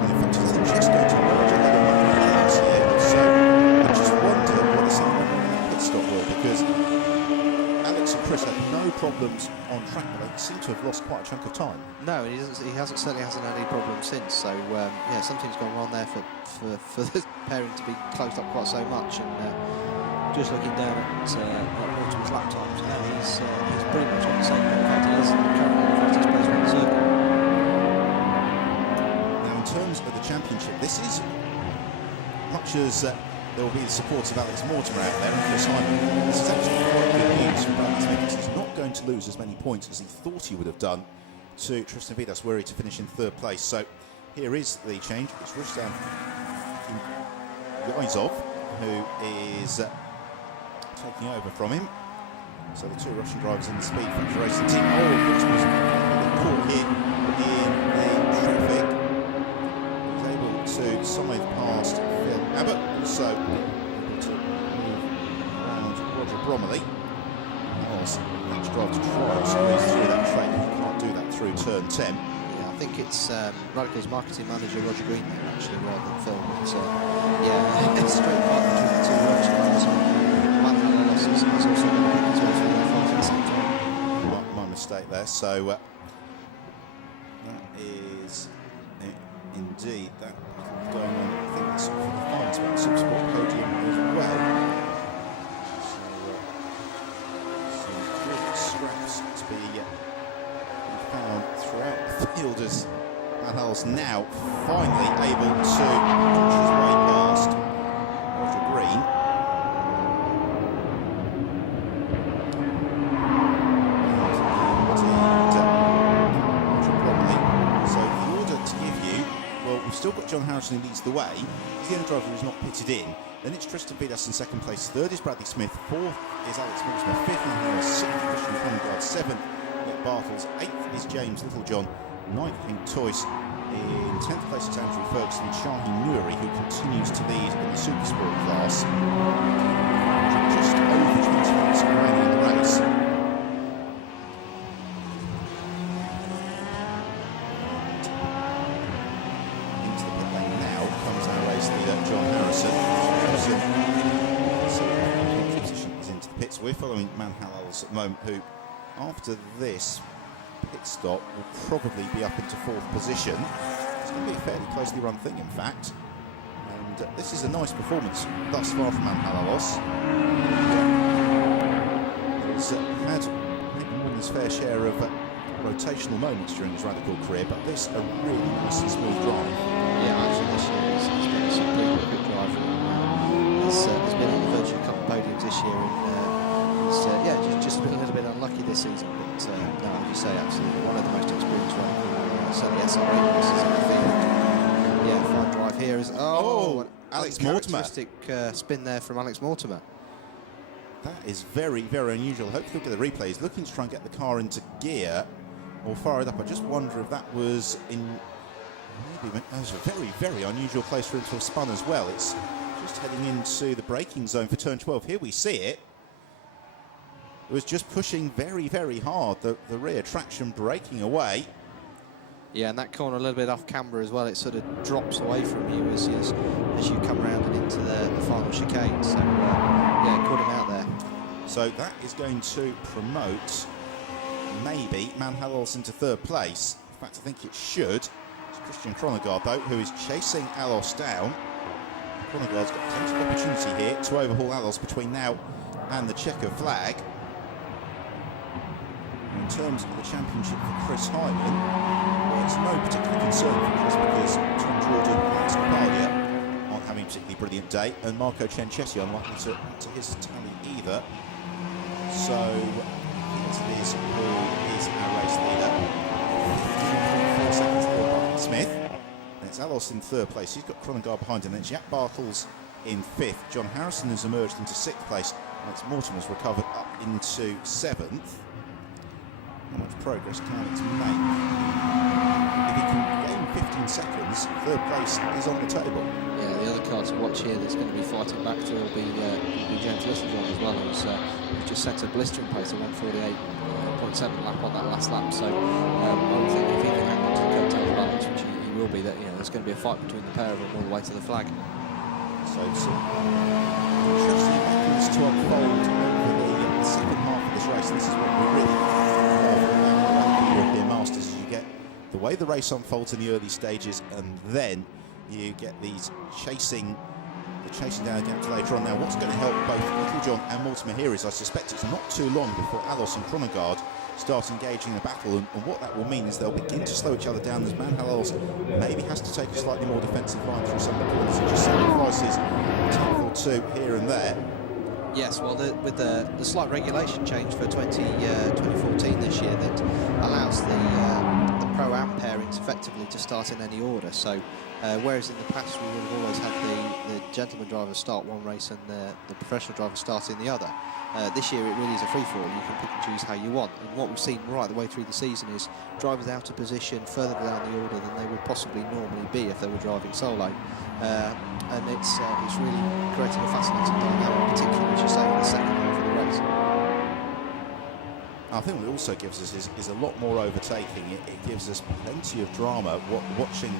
In fact, I think just going to merge ahead of Williams here. So I just wonder what the second one in that pit stop will, because Alex and Chris had no problems on track, but they seem to have lost quite a chunk of time. No, he certainly hasn't had any problems since. So yeah, something's gone wrong there for the pairing to be closed up quite so much. And just looking down at Mortimer's lap times now, he's pretty much on the same level. In fact, he is currently in fact he's placed on the circle. Now, in terms of the championship, this is much as there will be the support of Alex Mortimer out there and Chris Hyman. This is actually quite good news for Bradley Smith, because he's not going to lose as many points as he thought he would have done to Tristan Vidas, were he to finish in third place. So here is the change. It's Rustam Yizov who is taking over from him. So the two Russian drivers in the Speed Factory Racing team. Oh, Chris was caught here in the traffic. He was able to scythe past Phil Abbott, also able to move around Roger Bromley. Let's drive to try and squeeze through that train. You can't do that through turn 10. Yeah, I think it's Radical's marketing manager Roger Green there actually, rather than Phil. But yeah, it's a straight fight between the two Rush drivers. Has also got a big experience for their fight at the same time. My mistake there. So that is indeed that going on. I think that's for the fines about Supersport podium as well. So some good scraps to be found throughout the field as Manhal's now finally able to push his way past Roger Green. Still got John Harrison who leads the way. He's the only driver who's not pitted in. Then it's Tristan Vidas in second place. Third is Bradley Smith. Fourth is Alex Mortimer. Fifth is Harris. Sixth Christian Conrad. Seventh Nick Bartels. Eighth is James Littlejohn. Ninth Hank Toyce. In 10th place is Andrew Ferguson and Shahi Nuri, who continues to lead in the Supersport class. Just over 20 minutes remaining in the race. We're following Manhal's at the moment, who after this pit stop will probably be up into fourth position. It's going to be a fairly closely run thing, in fact. And this is a nice performance thus far from Manhalos. He's had maybe more than his fair share of rotational moments during his Radical career, but this a really nice and smooth drive. Yeah, actually this year he's been a super good driver. He's been on the verge of a couple of podiums this year, and yeah, just been a little bit unlucky this season, but no, as you say, absolutely one of the most experienced Radical, certainly SRA races in the field. Yeah, fine drive here is Alex Mortimer. Uncharacteristic spin there from Alex Mortimer. That is very, very unusual. Hopefully we'll get the replay. He's looking to try and get the car into gear or fire it up. I just wonder if that was in... Maybe that was a very, very unusual place for him to have spun as well. It's just heading into the braking zone for turn 12. Here we see it. It was just pushing very, very hard. The rear traction braking away. Yeah, and that corner a little bit off camber as well. It sort of drops away from you as you come around and into the final chicane. So, yeah, caught him out there. So that is going to promote maybe Manhalos into third place. In fact, I think it should. It's Christian Kronegard, though, who is chasing Alos down. Kronegard's got plenty of opportunity here to overhaul Alos between now and the checker flag. In terms of the championship for Chris Hyman, well, it's no particular concern for Chris because Tom Jordan and Alex Capadia aren't having a particularly brilliant day, and Marco Cenchesi unlikely to add to his tally either. So it is who is our race leader. 15.4 seconds for Bradley Smith. And it's Alos in third place. He's got Kronegard behind him. Then it's Jack Bartels in fifth. John Harrison has emerged into sixth place. Alex Mortimer's recovered up into seventh. How much progress can it make? If he can gain 15 seconds, third place is on the table. Yeah, the other car to watch here that's going to be fighting back to will be James Littlejohn as well, who's just set a blistering pace of 148.7 lap on that last lap. So I would think if he can hang on to the coattails balance, which he will be, that there's going to be a fight between the pair of them all the way to the flag. So some interesting battles to unfold over the second half of this race. and this is what we really love about the European Masters, is you get the way the race unfolds in the early stages, and then you get these chasing down against later on. Now, what's going to help both Little John and Mortimer here is I suspect it's not too long before Alos and Chronogard start engaging the battle, and what that will mean is they'll begin to slow each other down as Manhalos maybe has to take a slightly more defensive line through some of the corners and just sacrifices a tenth or two here and there. Yes, well, with the slight regulation change for 2014 this year that allows the pro-am pairings effectively to start in any order. So, whereas in the past we would have always had the gentleman driver start one race and the professional driver start in the other, this year it really is a free-for-all. You can pick and choose how you want. And what we've seen right the way through the season is drivers out of position further down the order than they would possibly normally be if they were driving solo. And it's really creating a fascinating dynamic, particularly, as you say, in the second half of the race. I think what it also gives us is a lot more overtaking. It gives us plenty of drama watching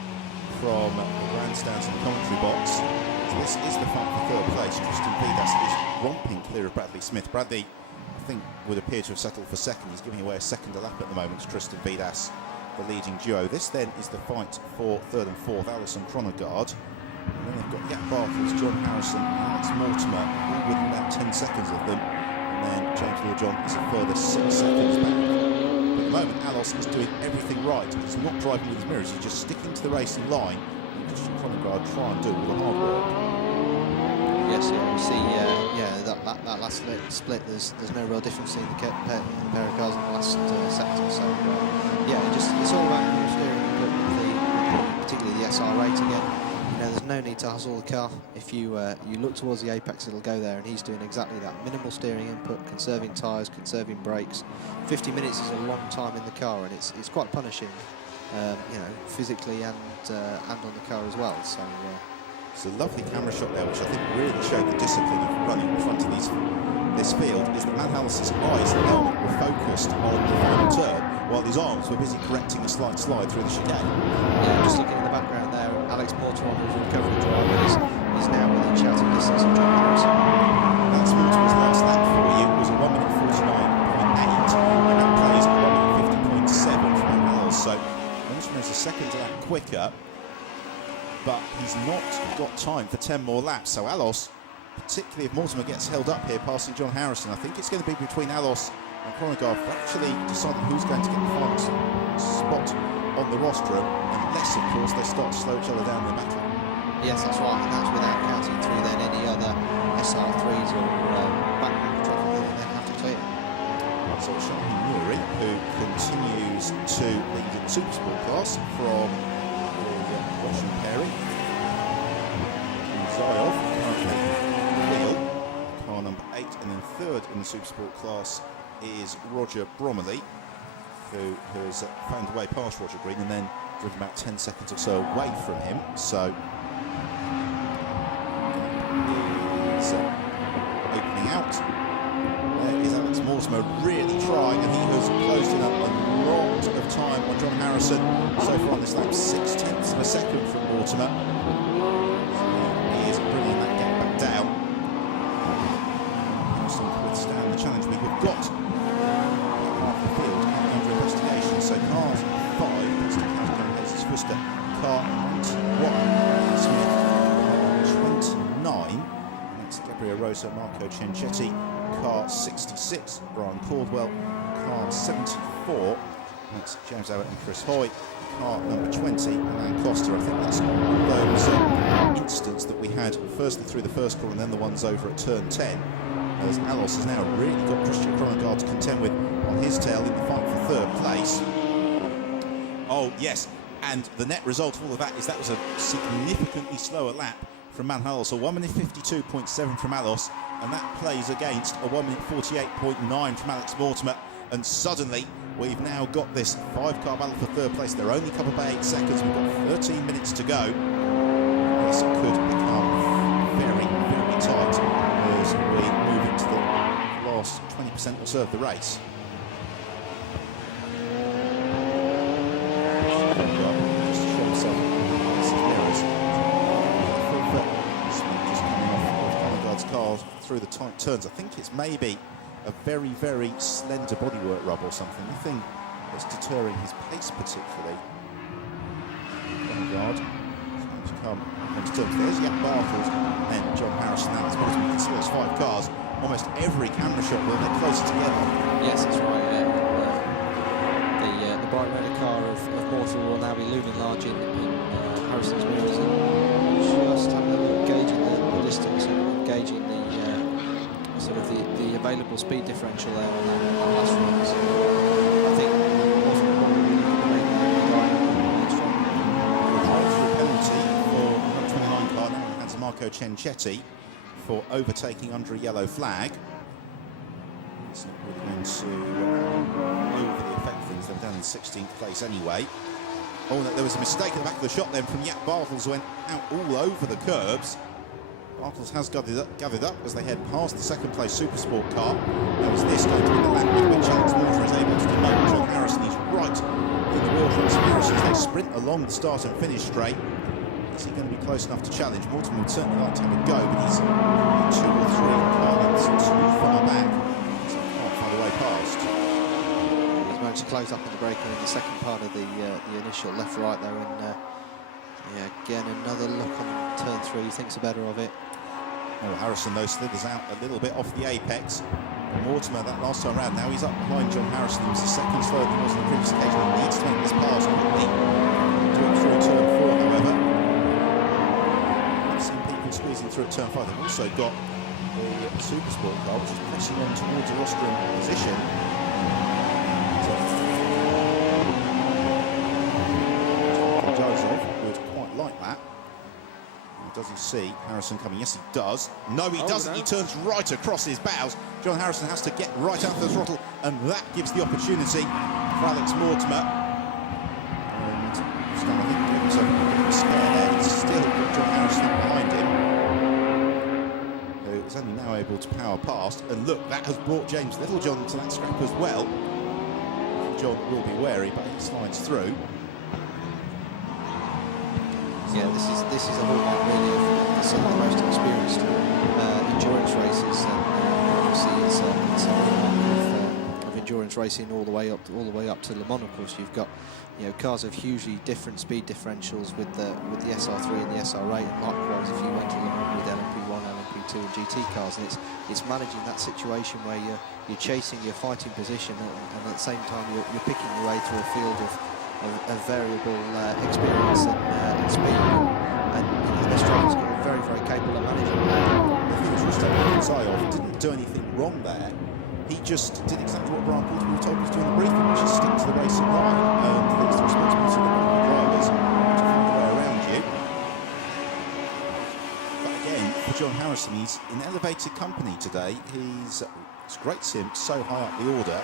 from the grandstands in the commentary box. So this is the fight for third place. Tristan Vidas is romping clear of Bradley Smith. Bradley, I think, would appear to have settled for second. He's giving away a second a lap at the moment to Tristan Vidas, the leading duo. This then is the fight for third and fourth, Alison Chronogard. And then they've got Jack Bartels, John Harrison, Alex Mortimer, all within about 10 seconds of them. And then James Littlejohn is a further 6 seconds back. But at the moment, Alos is doing everything right. He's not driving with his mirrors, he's just sticking to the racing line. And Christian Chronogard try and do all the hard work. Yes, yeah, you see, that last split, there's no real difference in the pair of cars in the last sector. So, it's all about steering, particularly the SR8 again. There's no need to hustle the car. If you look towards the apex, it'll go there, and he's doing exactly that. Minimal steering input, conserving tyres, conserving brakes. 50 minutes is a long time in the car, and it's quite punishing, physically and on the car as well. So it's a lovely camera shot there, which I think really showed the discipline of running in front of this field. Is that Manhalis' eyes and helmet were focused on the final turn, while his arms were busy correcting a slight slide through the chicane. Yeah, just looking in the background there, Alex Mortimer, who's a recovery driver, is now within shouting distance of John Harrison. That's Mortimer's last lap for you. It was a 1 minute 49.8, and that plays a 1 minute 50.7 from Manhalis. So Mortimer is a second lap quicker, but he's not got time for 10 more laps. So Alos, particularly if Mortimer gets held up here passing John Harrison, I think it's going to be between Alos and Chronogard for actually deciding who's going to get the final spot on the rostrum, unless of course they start to slow each other down in the battle. Yes, that's right, and that's without counting through then any other SR3s or background traffic that they have to clear. So Shahin Nuri, who continues to lead in the Supersport class from the Russian pairing. Zayov currently wheel, car number 8, and then third in the Supersport class is Roger Bromley, who has found a way past Roger Green and then driven about 10 seconds or so away from him. So he's opening out. There is Alex Mortimer really trying, and he has closed in a lot of time on John Harrison so far on this lap, 0.6 of a second from Mortimer. So he is bringing that gap back down. Harrison to withstand the challenge we've got. So cars 5, that's Hayes Fuster, car 91, Smith, car 29, that's Gabriel Rosa, Marco Ciancetti, car 66, Brian Caldwell, car 74, that's James Abbott and Chris Hoy, car number 20, Alan Costa. I think that's one of those incidents that we had firstly through the first corner and then the ones over at turn 10, as Alos has now really got Christian Chronogard to contend with on his tail in the fight for third place. Oh, yes, and the net result of all of that is that was a significantly slower lap from Manhalos, so 1 minute 52.7 from Alos, and that plays against a 1 minute 48.9 from Alex Mortimer, and suddenly we've now got this 5-car battle for third place. They're only covered by 8 seconds, we've got 13 minutes to go. This could become very, very tight as we move into the last 20% or so of the race. Through the tight turns. I think it's maybe a very, very slender bodywork rub or something. Nothing that's deterring his pace particularly. Guard. To come comes to there's Jack Bartels, and then John Harrison. That's what we can see those 5 cars. Almost every camera shot where they're closer together. Yes, that's right. The bright red car of Mortal will now be looming large in Harrison's mirrors, and just having a look, gauging the distance and gauging the sort of the available speed differential there on that last run. So I think Mortal will probably be looking to make that strong. Penalty for number 29 car now in the hands of Marco Cencetti for overtaking under a yellow flag. It's not really going to over the effect things. They're down in 16th place anyway. Oh, no, there was a mistake in the back of the shot then from Jack Bartels, who went out all over the curbs. Bartels has gathered up as they head past the second place Supersport car. Now is this going to be the lap with which Alex Mortimer is able to demote John Harrison? He's right in the wheel conspiracy as they sprint along the start and finish straight. Is he going to be close enough to challenge? Mortimer would certainly like to have a go, but he's 2 or 3 car lengths too far back, so he can't find a way past. He's managed to close up on the braking in the second part of the initial left-right there, and yeah, again another look on turn 3. He thinks better of it. Well, Harrison though slithers out a little bit off the apex. Mortimer that last time round, now he's up behind John Harrison. He was a second slower than he was on the previous occasion. He needs to make this pass quickly. Do it through turn 4, however. I've seen people squeezing through at turn 5. They've also got the Supersport car, which is pressing on towards a rostering position. Joseph would quite like that. Does he see Harrison coming? Yes, he does. No, he doesn't. No. He turns right across his bows. John Harrison has to get right out of the throttle, and that gives the opportunity for Alex Mortimer. And I think he was a scare there. He's still got John Harrison behind him, who is only now able to power past. And look, that has brought James Littlejohn to that scrap as well. John will be wary, but he slides through. Yeah, this is a hallmark really of some of the most experienced endurance races, and obviously it's a hallmark of endurance racing all the way up to Le Mans. Of course, you've got cars of hugely different speed differentials with the SR3 and the SR8, and likewise if you went to Le Mans with LMP1, LMP2, and GT cars, and it's managing that situation where you're chasing your fighting position, and at the same time you're picking your way through a field of variable experience and speed, and this driver's got a very, very capable of managing that. I think it was just taking his eye off. He didn't do anything wrong there. He just did exactly what Brian Porter told us during the briefing, which is stick to the racing line. It's the responsibility of the drivers to find a way around you. But again, for John Harrison, he's in elevated company today. It's great to see him so high up the order.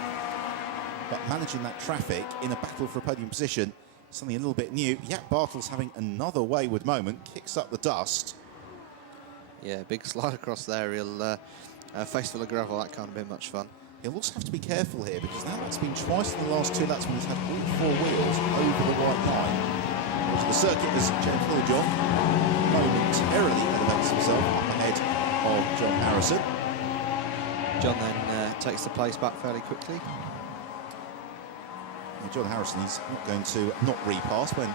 But managing that traffic in a battle for a podium position, something a little bit new. Jack Bartels having another wayward moment, kicks up the dust. Yeah, big slide across there. He'll face full of gravel. That can't have been much fun. He'll also have to be careful here, because that's been twice in the last 2 laps when he's had all 4 wheels over the white line. So the circuit as James Littlejohn momentarily elevates himself up ahead of John Harrison. John then takes the place back fairly quickly. John Harrison is not going to not repass when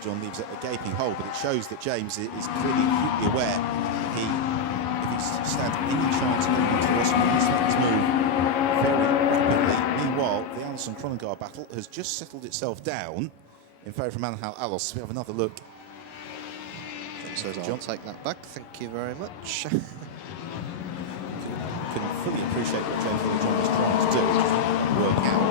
John leaves a gaping hole, but it shows that James is clearly acutely aware if he stands any chance of getting into the rest of the race, he needs to move very rapidly. Meanwhile, the Alison Cronengar battle has just settled itself down in favour of Manhal Alos. We have another look. So I'll take that back. Thank you very much. Can fully appreciate what James Littlejohn was trying to do, work out.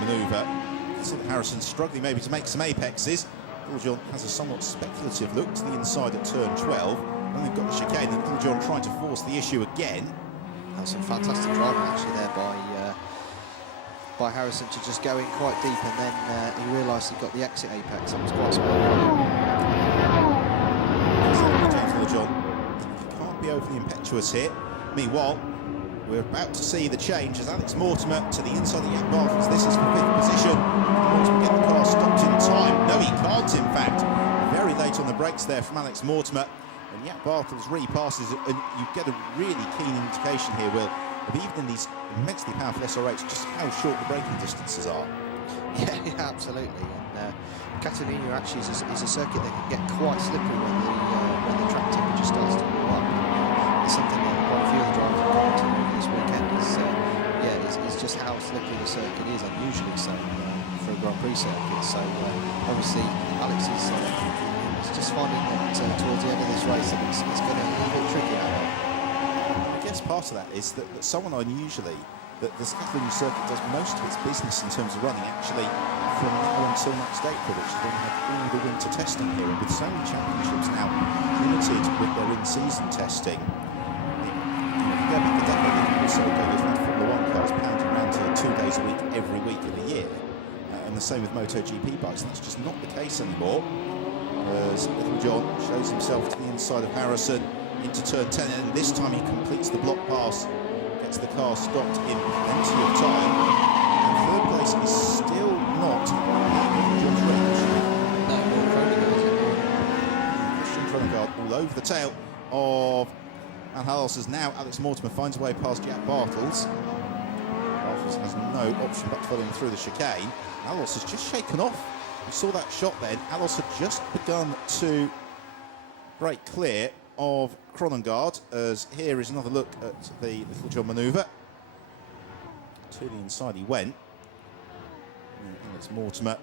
Manoeuvre. Harrison's struggling maybe to make some apexes. Littlejohn has a somewhat speculative look to the inside at turn 12. Then they've got the chicane, and Littlejohn trying to force the issue again. That's some fantastic driving actually there by Harrison to just go in quite deep, and then he realised he got the exit apex. That was quite smart. James Littlejohn, he can't be overly impetuous here. Meanwhile, we're about to see the change as Alex Mortimer to the inside of Jack Bartels. This is for 5th position. Mortimer get the car stopped in time. No, he can't, in fact. Very late on the brakes there from Alex Mortimer. And Jack Bartels repasses, and you get a really keen indication here, Will, of even in these immensely powerful SR8s, just how short the braking distances are. Yeah, absolutely. And Catalunya actually is a circuit that can get quite slippery when the track temperature starts to warm up. It's something that quite a few of the drivers have commented over this weekend is just how slippery the circuit is, unusually so for a Grand Prix circuit. So obviously Alex is just finding that towards the end of this race that it's getting a little bit tricky out there. I guess part of that is that someone unusually, that the Catalunya circuit does most of its business in terms of running actually from now until next April, which is when we have all the winter testing here. And with so many championships now limited with their in-season testing, if you go back a decade or so ago, we've had Formula 1 cars pounding around here 2 days a week, every week of the year. And the same with MotoGP bikes, and that's just not the case anymore. As Little John shows himself to the inside of Harrison into turn 10, and this time he completes the block pass, gets the car stopped in plenty of time, and third place is still not John's range. Christian Kronengaard all over the tail of Alhalos, as now Alex Mortimer finds a way past Jack Bartels. Bartels has no option but to follow him through the chicane. Alhalos has just shaken off. We saw that shot then. Alhalos had just begun to break clear of Kronengaard, as here is another look at the Little John manoeuvre. To the inside he went. And Alex Mortimer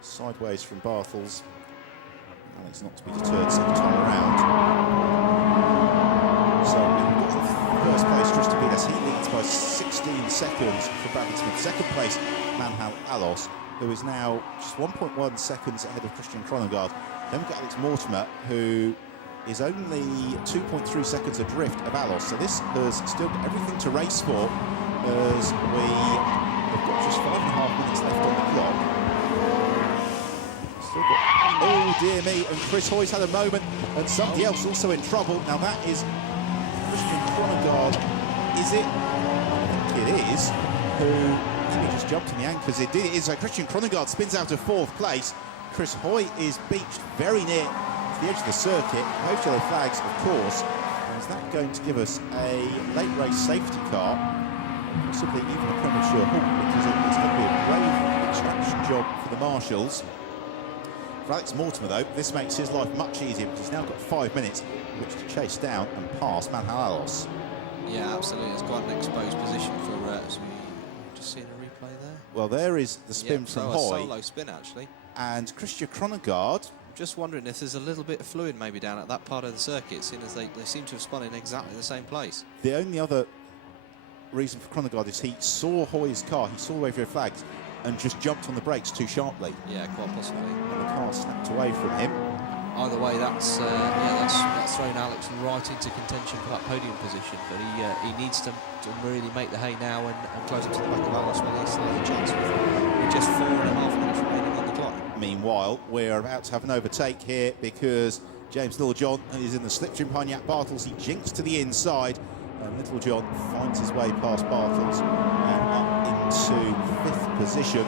sideways from Bartels. Alex not to be deterred second time around. So we've got in first place Tristan Vidas. He leads by 16 seconds for Bradley Smith. Second place Manhal Alhalos, who is now just 1.1 seconds ahead of Christian Kronengaard. Then we've got Alex Mortimer, who is only 2.3 seconds adrift of Alhalos. So this has still got everything to race for, as we have got just 5.5 minutes left on the clock. Still got, oh dear me, and Chris Hoy's had a moment, and somebody else also in trouble. Now that is Christian Kronengaard, is it? I think it is, who he just jumped in the anchors. It is. Christian Kronengaard spins out of fourth place. Chris Hoy is beached very near to the edge of the circuit. Both yellow flags, of course. And is that going to give us a late race safety car? Possibly even a premature halt, because it's going to be a brave extraction job for the marshals. For Alex Mortimer, though, this makes his life much easier, because he's now got 5 minutes in which to chase down and pass Manhal Alhalos. Yeah, absolutely. It's quite an exposed position for as we just seen a replay there. Well, there is the spin from Hoy. A solo spin, actually. And Christian Kronengaard. Just wondering if there's a little bit of fluid maybe down at that part of the circuit, seeing as they seem to have spun in exactly the same place. The only other reason for Kronengaard is he saw Hoy's car, he saw the wave flags, and just jumped on the brakes too sharply. Yeah, quite possibly. And the car snapped away from him. Either way, that's thrown Alex right into contention for that podium position. But he needs to really make the hay now and close up to the back of Alhalos while he still has a chance with just 4.5 minutes remaining on the clock. Meanwhile, we're about to have an overtake here, because James Littlejohn is in the slipstream behind Jack Bartels. He jinks to the inside, and Littlejohn finds his way past Bartels and up into 5th position.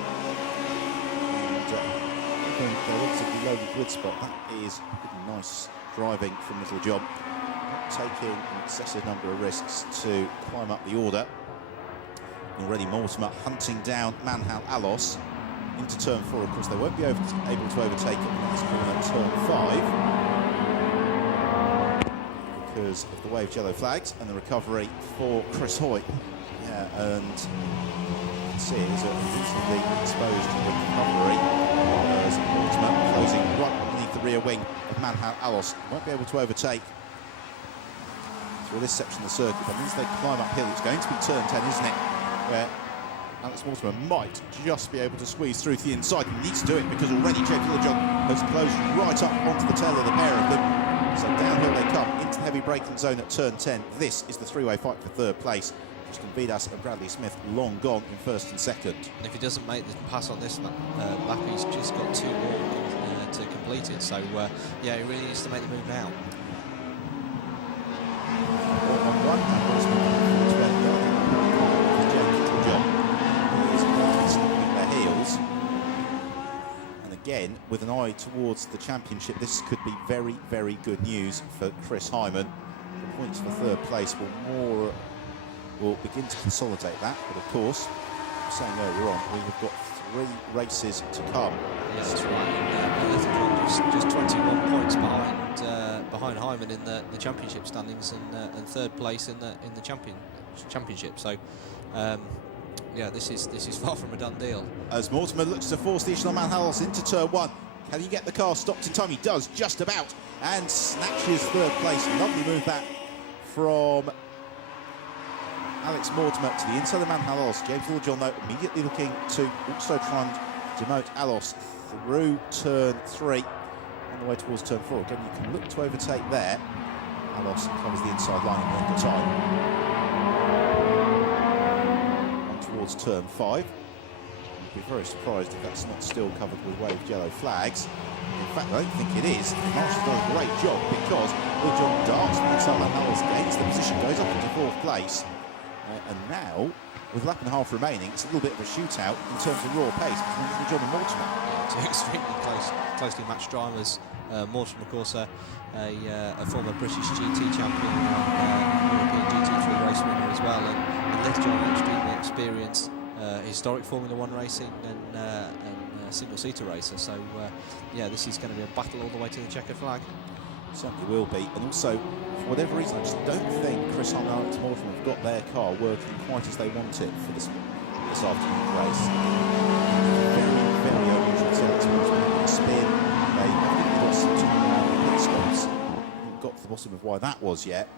And they're relatively low in the grid spot. That is pretty nice driving from Littlejohn, taking an excessive number of risks to climb up the order. Already Mortimer hunting down Manhal Alhalos into turn 4. Of course, they won't be able to overtake at the next corner, turn 5, because of the waved yellow flags and the recovery for Chris Hoy. Yeah, and you can see it is a reasonably exposed recovery, as Mortimer closing right underneath the rear wing of Manhal Alhalos. Won't be able to overtake through this section of the circuit. That means they climb uphill. It's going to be turn 10, isn't it? Where Alex Mortimer might just be able to squeeze through to the inside. He needs to do it, because already James Littlejohn has closed right up onto the tail of the pair of them. So downhill they come into the heavy braking zone at turn 10. This is the three-way fight for third place. Tristan Vidas and Bradley Smith long gone in first and second. And if he doesn't make the pass on this lap, he's just got 2 more to complete it. So yeah, he really needs to make the move now. On one hand, again, with an eye towards the championship, this could be very, very good news for Chris Hyman. The points for third place will begin to consolidate that, but of course, I was saying earlier on, we have got 3 races to come. Yeah, that's right. Just 21 points behind Hyman in the championship standings, and third place in the championship. So, yeah, this is far from a done deal. As Mortimer looks to force the Islam Al-Halas into turn 1, can he get the car stopped in time? He does, just about, and snatches third place. Lovely move that from Alex Mortimer to the inside of Manhalos. James Littlejohn, though, immediately looking to also try and demote Alos through turn 3 on the way towards turn 4. Again, you can look to overtake there. Alos covers the inside line in the end of time. On towards turn 5. I'd be very surprised if that's not still covered with waved yellow flags. In fact, I don't think it is. Marshall's done a great job because Littlejohn darts from the inside line. Alos gains the position, goes up into 4th place. And now, with a lap and a half remaining, it's a little bit of a shootout in terms of raw pace between John and Mortimer. Yeah, two extremely closely matched drivers. Mortimer, of course, a former British GT champion and European GT3 race winner as well, and Littlejohn, an extremely experienced historic Formula 1 racing and single-seater racer. So, yeah, this is going to be a battle all the way to the checkered flag. Certainly will be, and also, for whatever reason, I just don't think Chris Hunt and Alex Mortimer have got their car working quite as they want it for this afternoon race. Very, very unusual to see Alex Mortimer in the spin. They haven't got some pit stops. Haven't got to the bottom of why that was yet.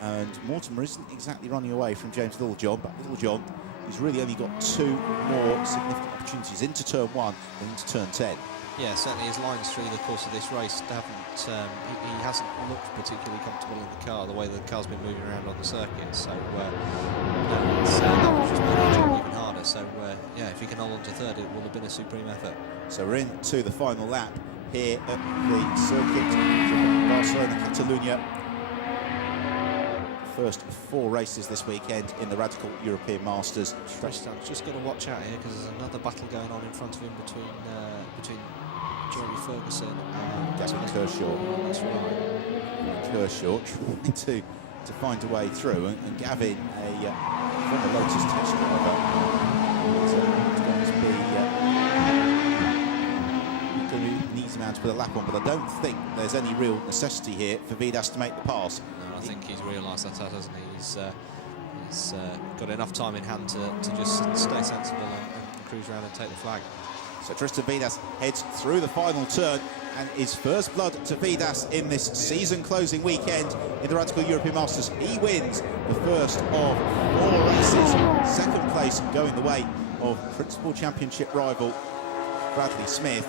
And Mortimer isn't exactly running away from James Littlejohn, but Littlejohn, he's really only got 2 more significant opportunities into turn 1 and into turn 10. Yeah, certainly his lines through the course of this race haven't. He hasn't looked particularly comfortable in the car, the way the car's been moving around on the circuit. So that was just made the job even harder. So yeah, if he can hold on to third, it will have been a supreme effort. So we're into the final lap here at the circuit, Barcelona, Catalunya. First of 4 races this weekend in the Radical European Masters. Tristan's just got to watch out here because there's another battle going on in front of him between Jeremy Ferguson and Gavin Kershaw. That's right. Kershaw trying to find a way through, and Gavin, a former Lotus test driver, is going to be an easy man to put a lap on, but I don't think there's any real necessity here for Vidas to make the pass. No, I think he's realised that, hasn't he? He's got enough time in hand to just stay sensible and cruise around and take the flag. So Tristan Vidas heads through the final turn and is first blood to Vidas in this season-closing weekend in the Radical European Masters. He wins the first of 4 races. Second place going the way of Principal Championship rival Bradley Smith.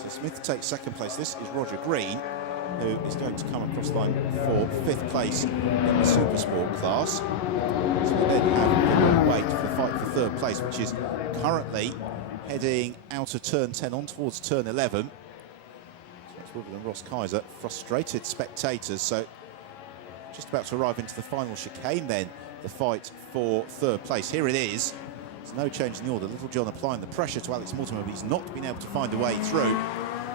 So Smith takes second place. This is Roger Green, who is going to come across the line for 5th place in the Supersport class. So we then have a wait for the fight for 3rd place, which is currently heading out of turn 10 on towards turn 11. So that's Woodward and Ross Kaiser, frustrated spectators. So just about to arrive into the final chicane then, the fight for 3rd place. Here it is. There's no change in the order. Littlejohn applying the pressure to Alex Mortimer, but he's not been able to find a way through.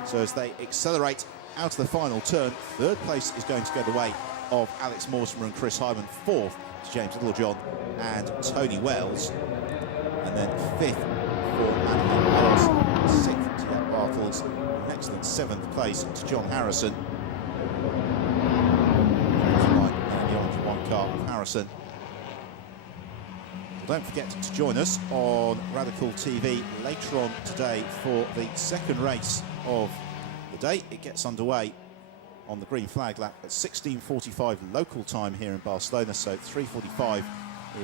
So as they accelerate out of the final turn, 3rd place is going to go the way of Alex Mortimer and Chris Hyman. 4th to James Littlejohn and Tony Wells. And then 5th for Manuel Wells, 6th to Jack Bartels, an excellent 7th place to John Harrison. The orange and white car of Harrison. Well, don't forget to join us on Radical TV later on today for the 2nd race of the day. It gets underway on the green flag lap at 16:45 local time here in Barcelona, so 3:45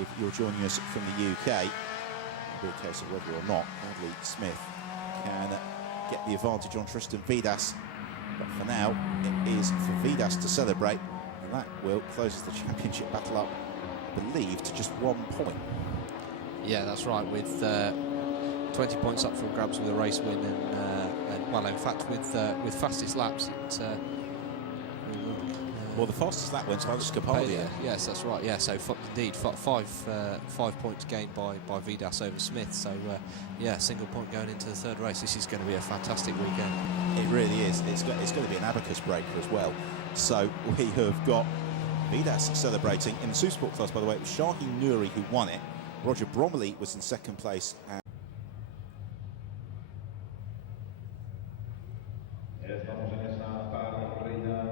if you're joining us from the UK. It'll be a case of whether or not Bradley Smith can get the advantage on Tristan Vidas, but for now it is for Vidas to celebrate, and that will closes the championship battle up, I believe, to just 1 point. Yeah, that's right, with 20 points up for grabs with a race win, and well, in fact, with fastest laps, Well, the fastest that went was Scapadia. Yes, that's right. Yeah, so indeed, 5 points gained by Vidas over Smith. So yeah, single point going into the third race. This is going to be a fantastic weekend. It really is. It's going to be an abacus breaker as well. So we have got Vidas celebrating in the Supersport class. By the way, it was Shaheen Nouri who won it. Roger Bromley was in second place. Estamos en esa parrilla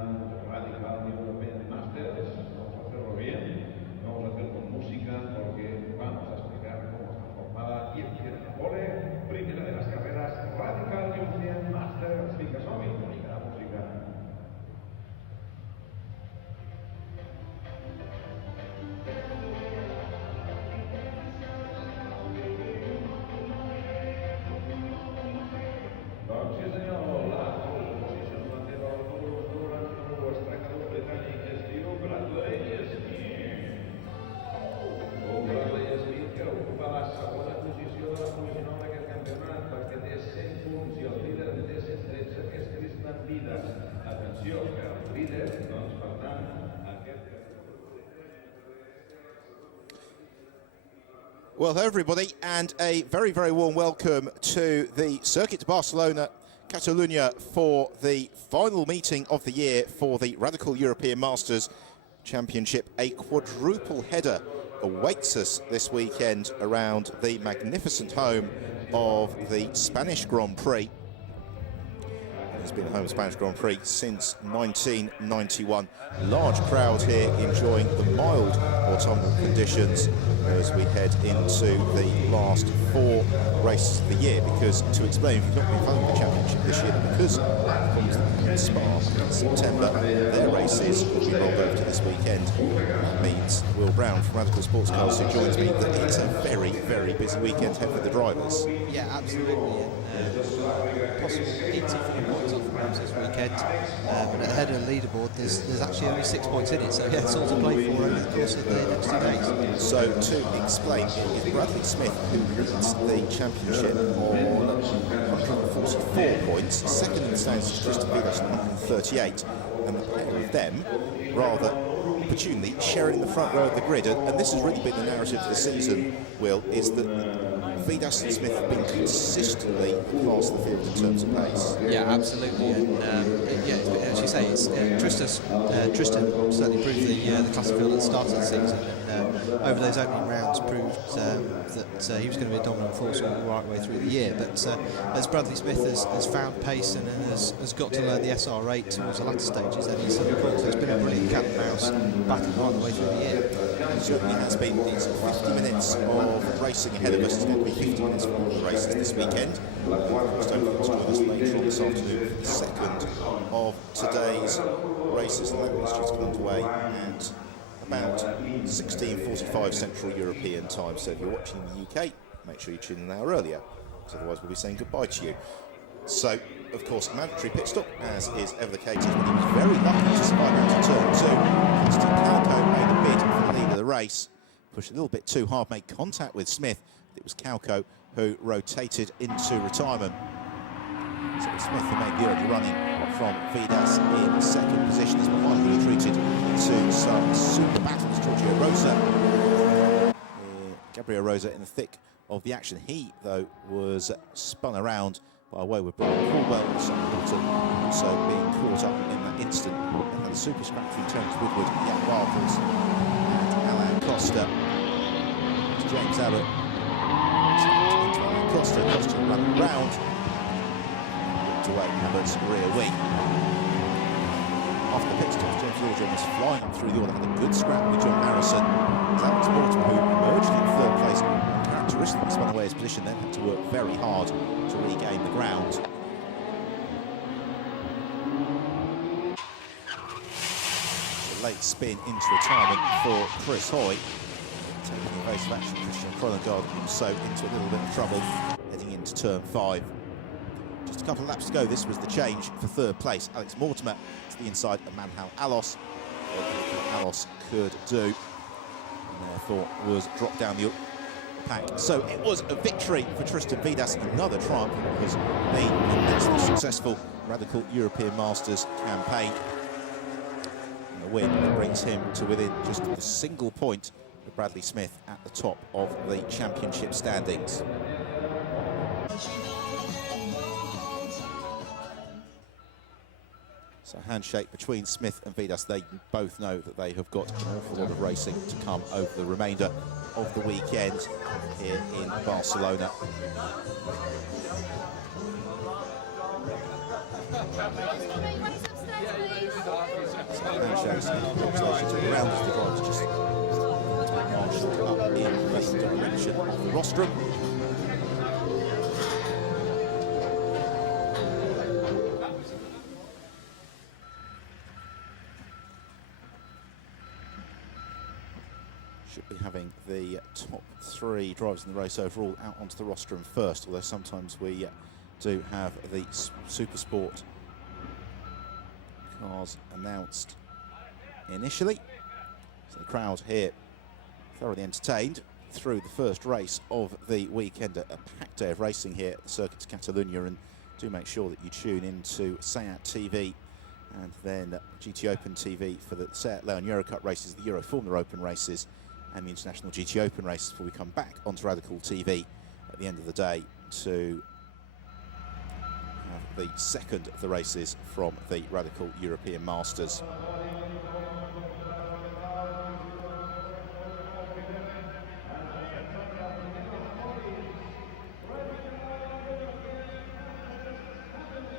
radical European Masters. Vamos a hacerlo bien, vamos a hacer con música porque vamos a explicar cómo está formada quién tiene la pole. Primera de las carreras Radical European Masters. Finca Somi, la música. Sí, señor. Atenció, que els líders, doncs, per tant, Well, hello everybody, and a very, very warm welcome to the Circuit de Barcelona, Catalunya, for the final meeting of the year for the Radical European Masters Championship. A quadruple header awaits us this weekend around the magnificent home of the Spanish Grand Prix. It's been the home of Spanish Grand Prix since 1991. Large crowd here enjoying the mild autumnal conditions as we head into the last 4 races of the year. Because, to explain, if you've not been following the championship this year, because of Spa in September, their races will be rolled over to this weekend. That means Will Brown from Radical Sports Cars, who joins me, that it's a very, very busy weekend ahead for the drivers. Yeah, absolutely. Possible 84 points off perhaps this weekend, and ahead of the leaderboard there's actually only 6 points in it, so yeah, it's all to play for over the course of the next 2 days. So to explain, it is Bradley Smith who leads the championship on 144 points. Second in the standings is Tristan Vidas on 138, and the pair of them rather opportunely sharing the front row of the grid, and this has really been the narrative of the season, Will, is that Vidas and Smith have been consistently across the field in terms of pace. Yeah, absolutely, and yeah, as you say, it's Tristan certainly proved the classic field at the start of the season, and over those opening rounds proved that he was going to be a dominant force all the right way through the year. But as Bradley Smith has found pace and has got to learn the SR8 towards the latter stages, then he's been a brilliant cat and mouse battle right the way through the year. It certainly has been. It's 50 minutes of racing ahead of us. It's going to be 50 minutes for all the races this weekend. Don't forget to join us later on this afternoon for the second of today's races, and that is just come underway at about 16:45 Central European time. So if you're watching in the UK, make sure you tune in an hour earlier, because otherwise we'll be saying goodbye to you. So, of course, mandatory pit stop, as is ever the case, but he was very lucky to survive out to turn 2. Austin Calco made a bid for the lead of the race, pushed a little bit too hard, made contact with Smith. It was Calco who rotated into retirement. So Smith, who made the early running from Vidas in second position, is finally retreated to some super battles. Giorgio Rosa, Gabriel Rosa in the thick of the action. He, though, was spun around by wayward Brian Caldwell, also being caught up in that instant. And had a super scrap between Terence Woodward, Jack Bartels, and Alain Costa. It's James Abbott. Costa ran round, looked away Abbott's rear wing. After the pit stops, James Lordron was flying up through the order, had a good scrap with John Harrison. It was Alex Mortimer who emerged in third place, characteristically spun away his position, then had to work very hard to regain the ground. A late spin into retirement for Chris Hoy. Taking evasive action, Christian Kronengaard also into a little bit of trouble, heading into turn 5. Just a couple of laps to go. This was the change for third place. Alex Mortimer to the inside of Manhal Alos. Alos could do, and therefore was dropped down the pack. So it was a victory for Tristan Vidas, another triumph in what has been an immensely successful Radical European Masters campaign. win that brings him to within just a single point of Bradley Smith at the top of the championship standings. So handshake between Smith and Vidas. They both know that they have got an awful lot of racing to come over the remainder of the weekend here in Barcelona. Handshakes and congratulations all around as the drivers just marshalled up in the direction of the rostrum. Should be having the top 3 drivers in the race overall out onto the rostrum first, although sometimes we do have the Super Sport cars announced initially. So the crowd here thoroughly entertained through the first race of the weekend. A packed day of racing here at the Circuit de Catalunya, and do make sure that you tune into SEAT TV and then GT Open TV for the SEAT Leon Euro Cup races, the Euro Formula Open races and the International GT Open races, before we come back onto Radical TV at the end of the day to have the second of the races from the Radical European Masters.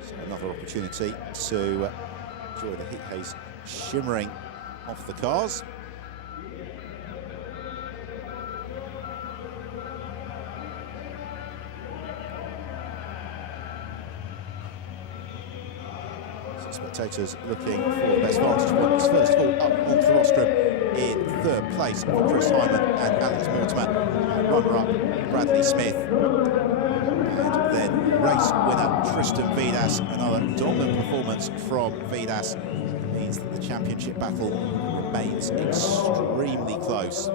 So another opportunity to enjoy the heat haze shimmering off the cars. Spectators looking for the best vantage points. First of all, up onto the rostrum in third place for Chris Hyman and Alex Mortimer. Runner-up Bradley Smith. And then race winner Tristan Vidas. Another dominant performance from Vidas. It means that the championship battle remains extremely close.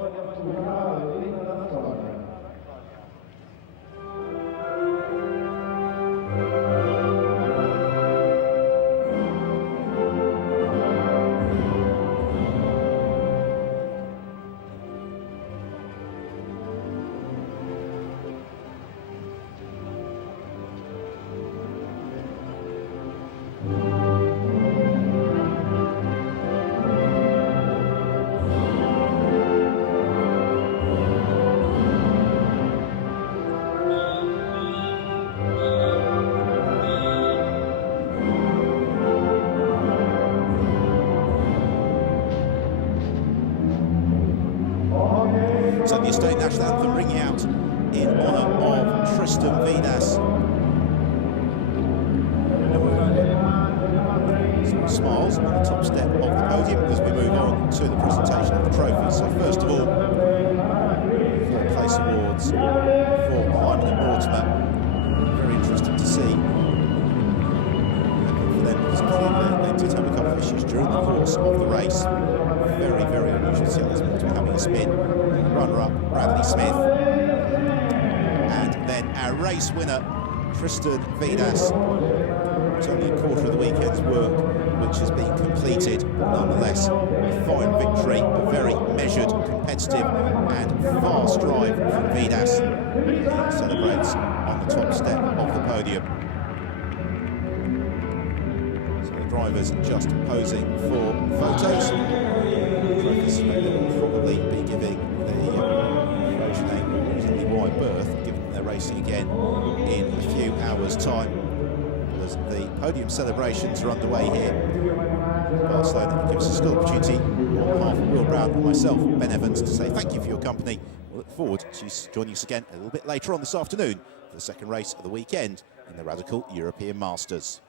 So the Estonian national anthem ringing out in honour of Tristan Vidas. Some smiles on the top step of the podium as we move on to the presentation of the trophies. So first of all, third place awards for Hyman and Mortimer. Very interesting to see. For them, because clearly they did have a couple of issues during the course of the race. Very, very unusual to see Alex Mortimer having a spin. Runner-up Bradley Smith, and then our race winner Tristan Vidas. It's only a quarter of the weekend's work which has been completed, but nonetheless a fine victory, a very measured, competitive and fast drive from Vidas. He celebrates on the top step of the podium. So the drivers just posing for photos. Trophies will probably be giving wide berth, given that they're racing again in a few hours' time. As the podium celebrations are underway here in Barcelona, it gives us a good opportunity on behalf of Will Brown and myself, Ben Evans, to say thank you for your company. We'll look forward to joining us again a little bit later on this afternoon for the second race of the weekend in the Radical European Masters.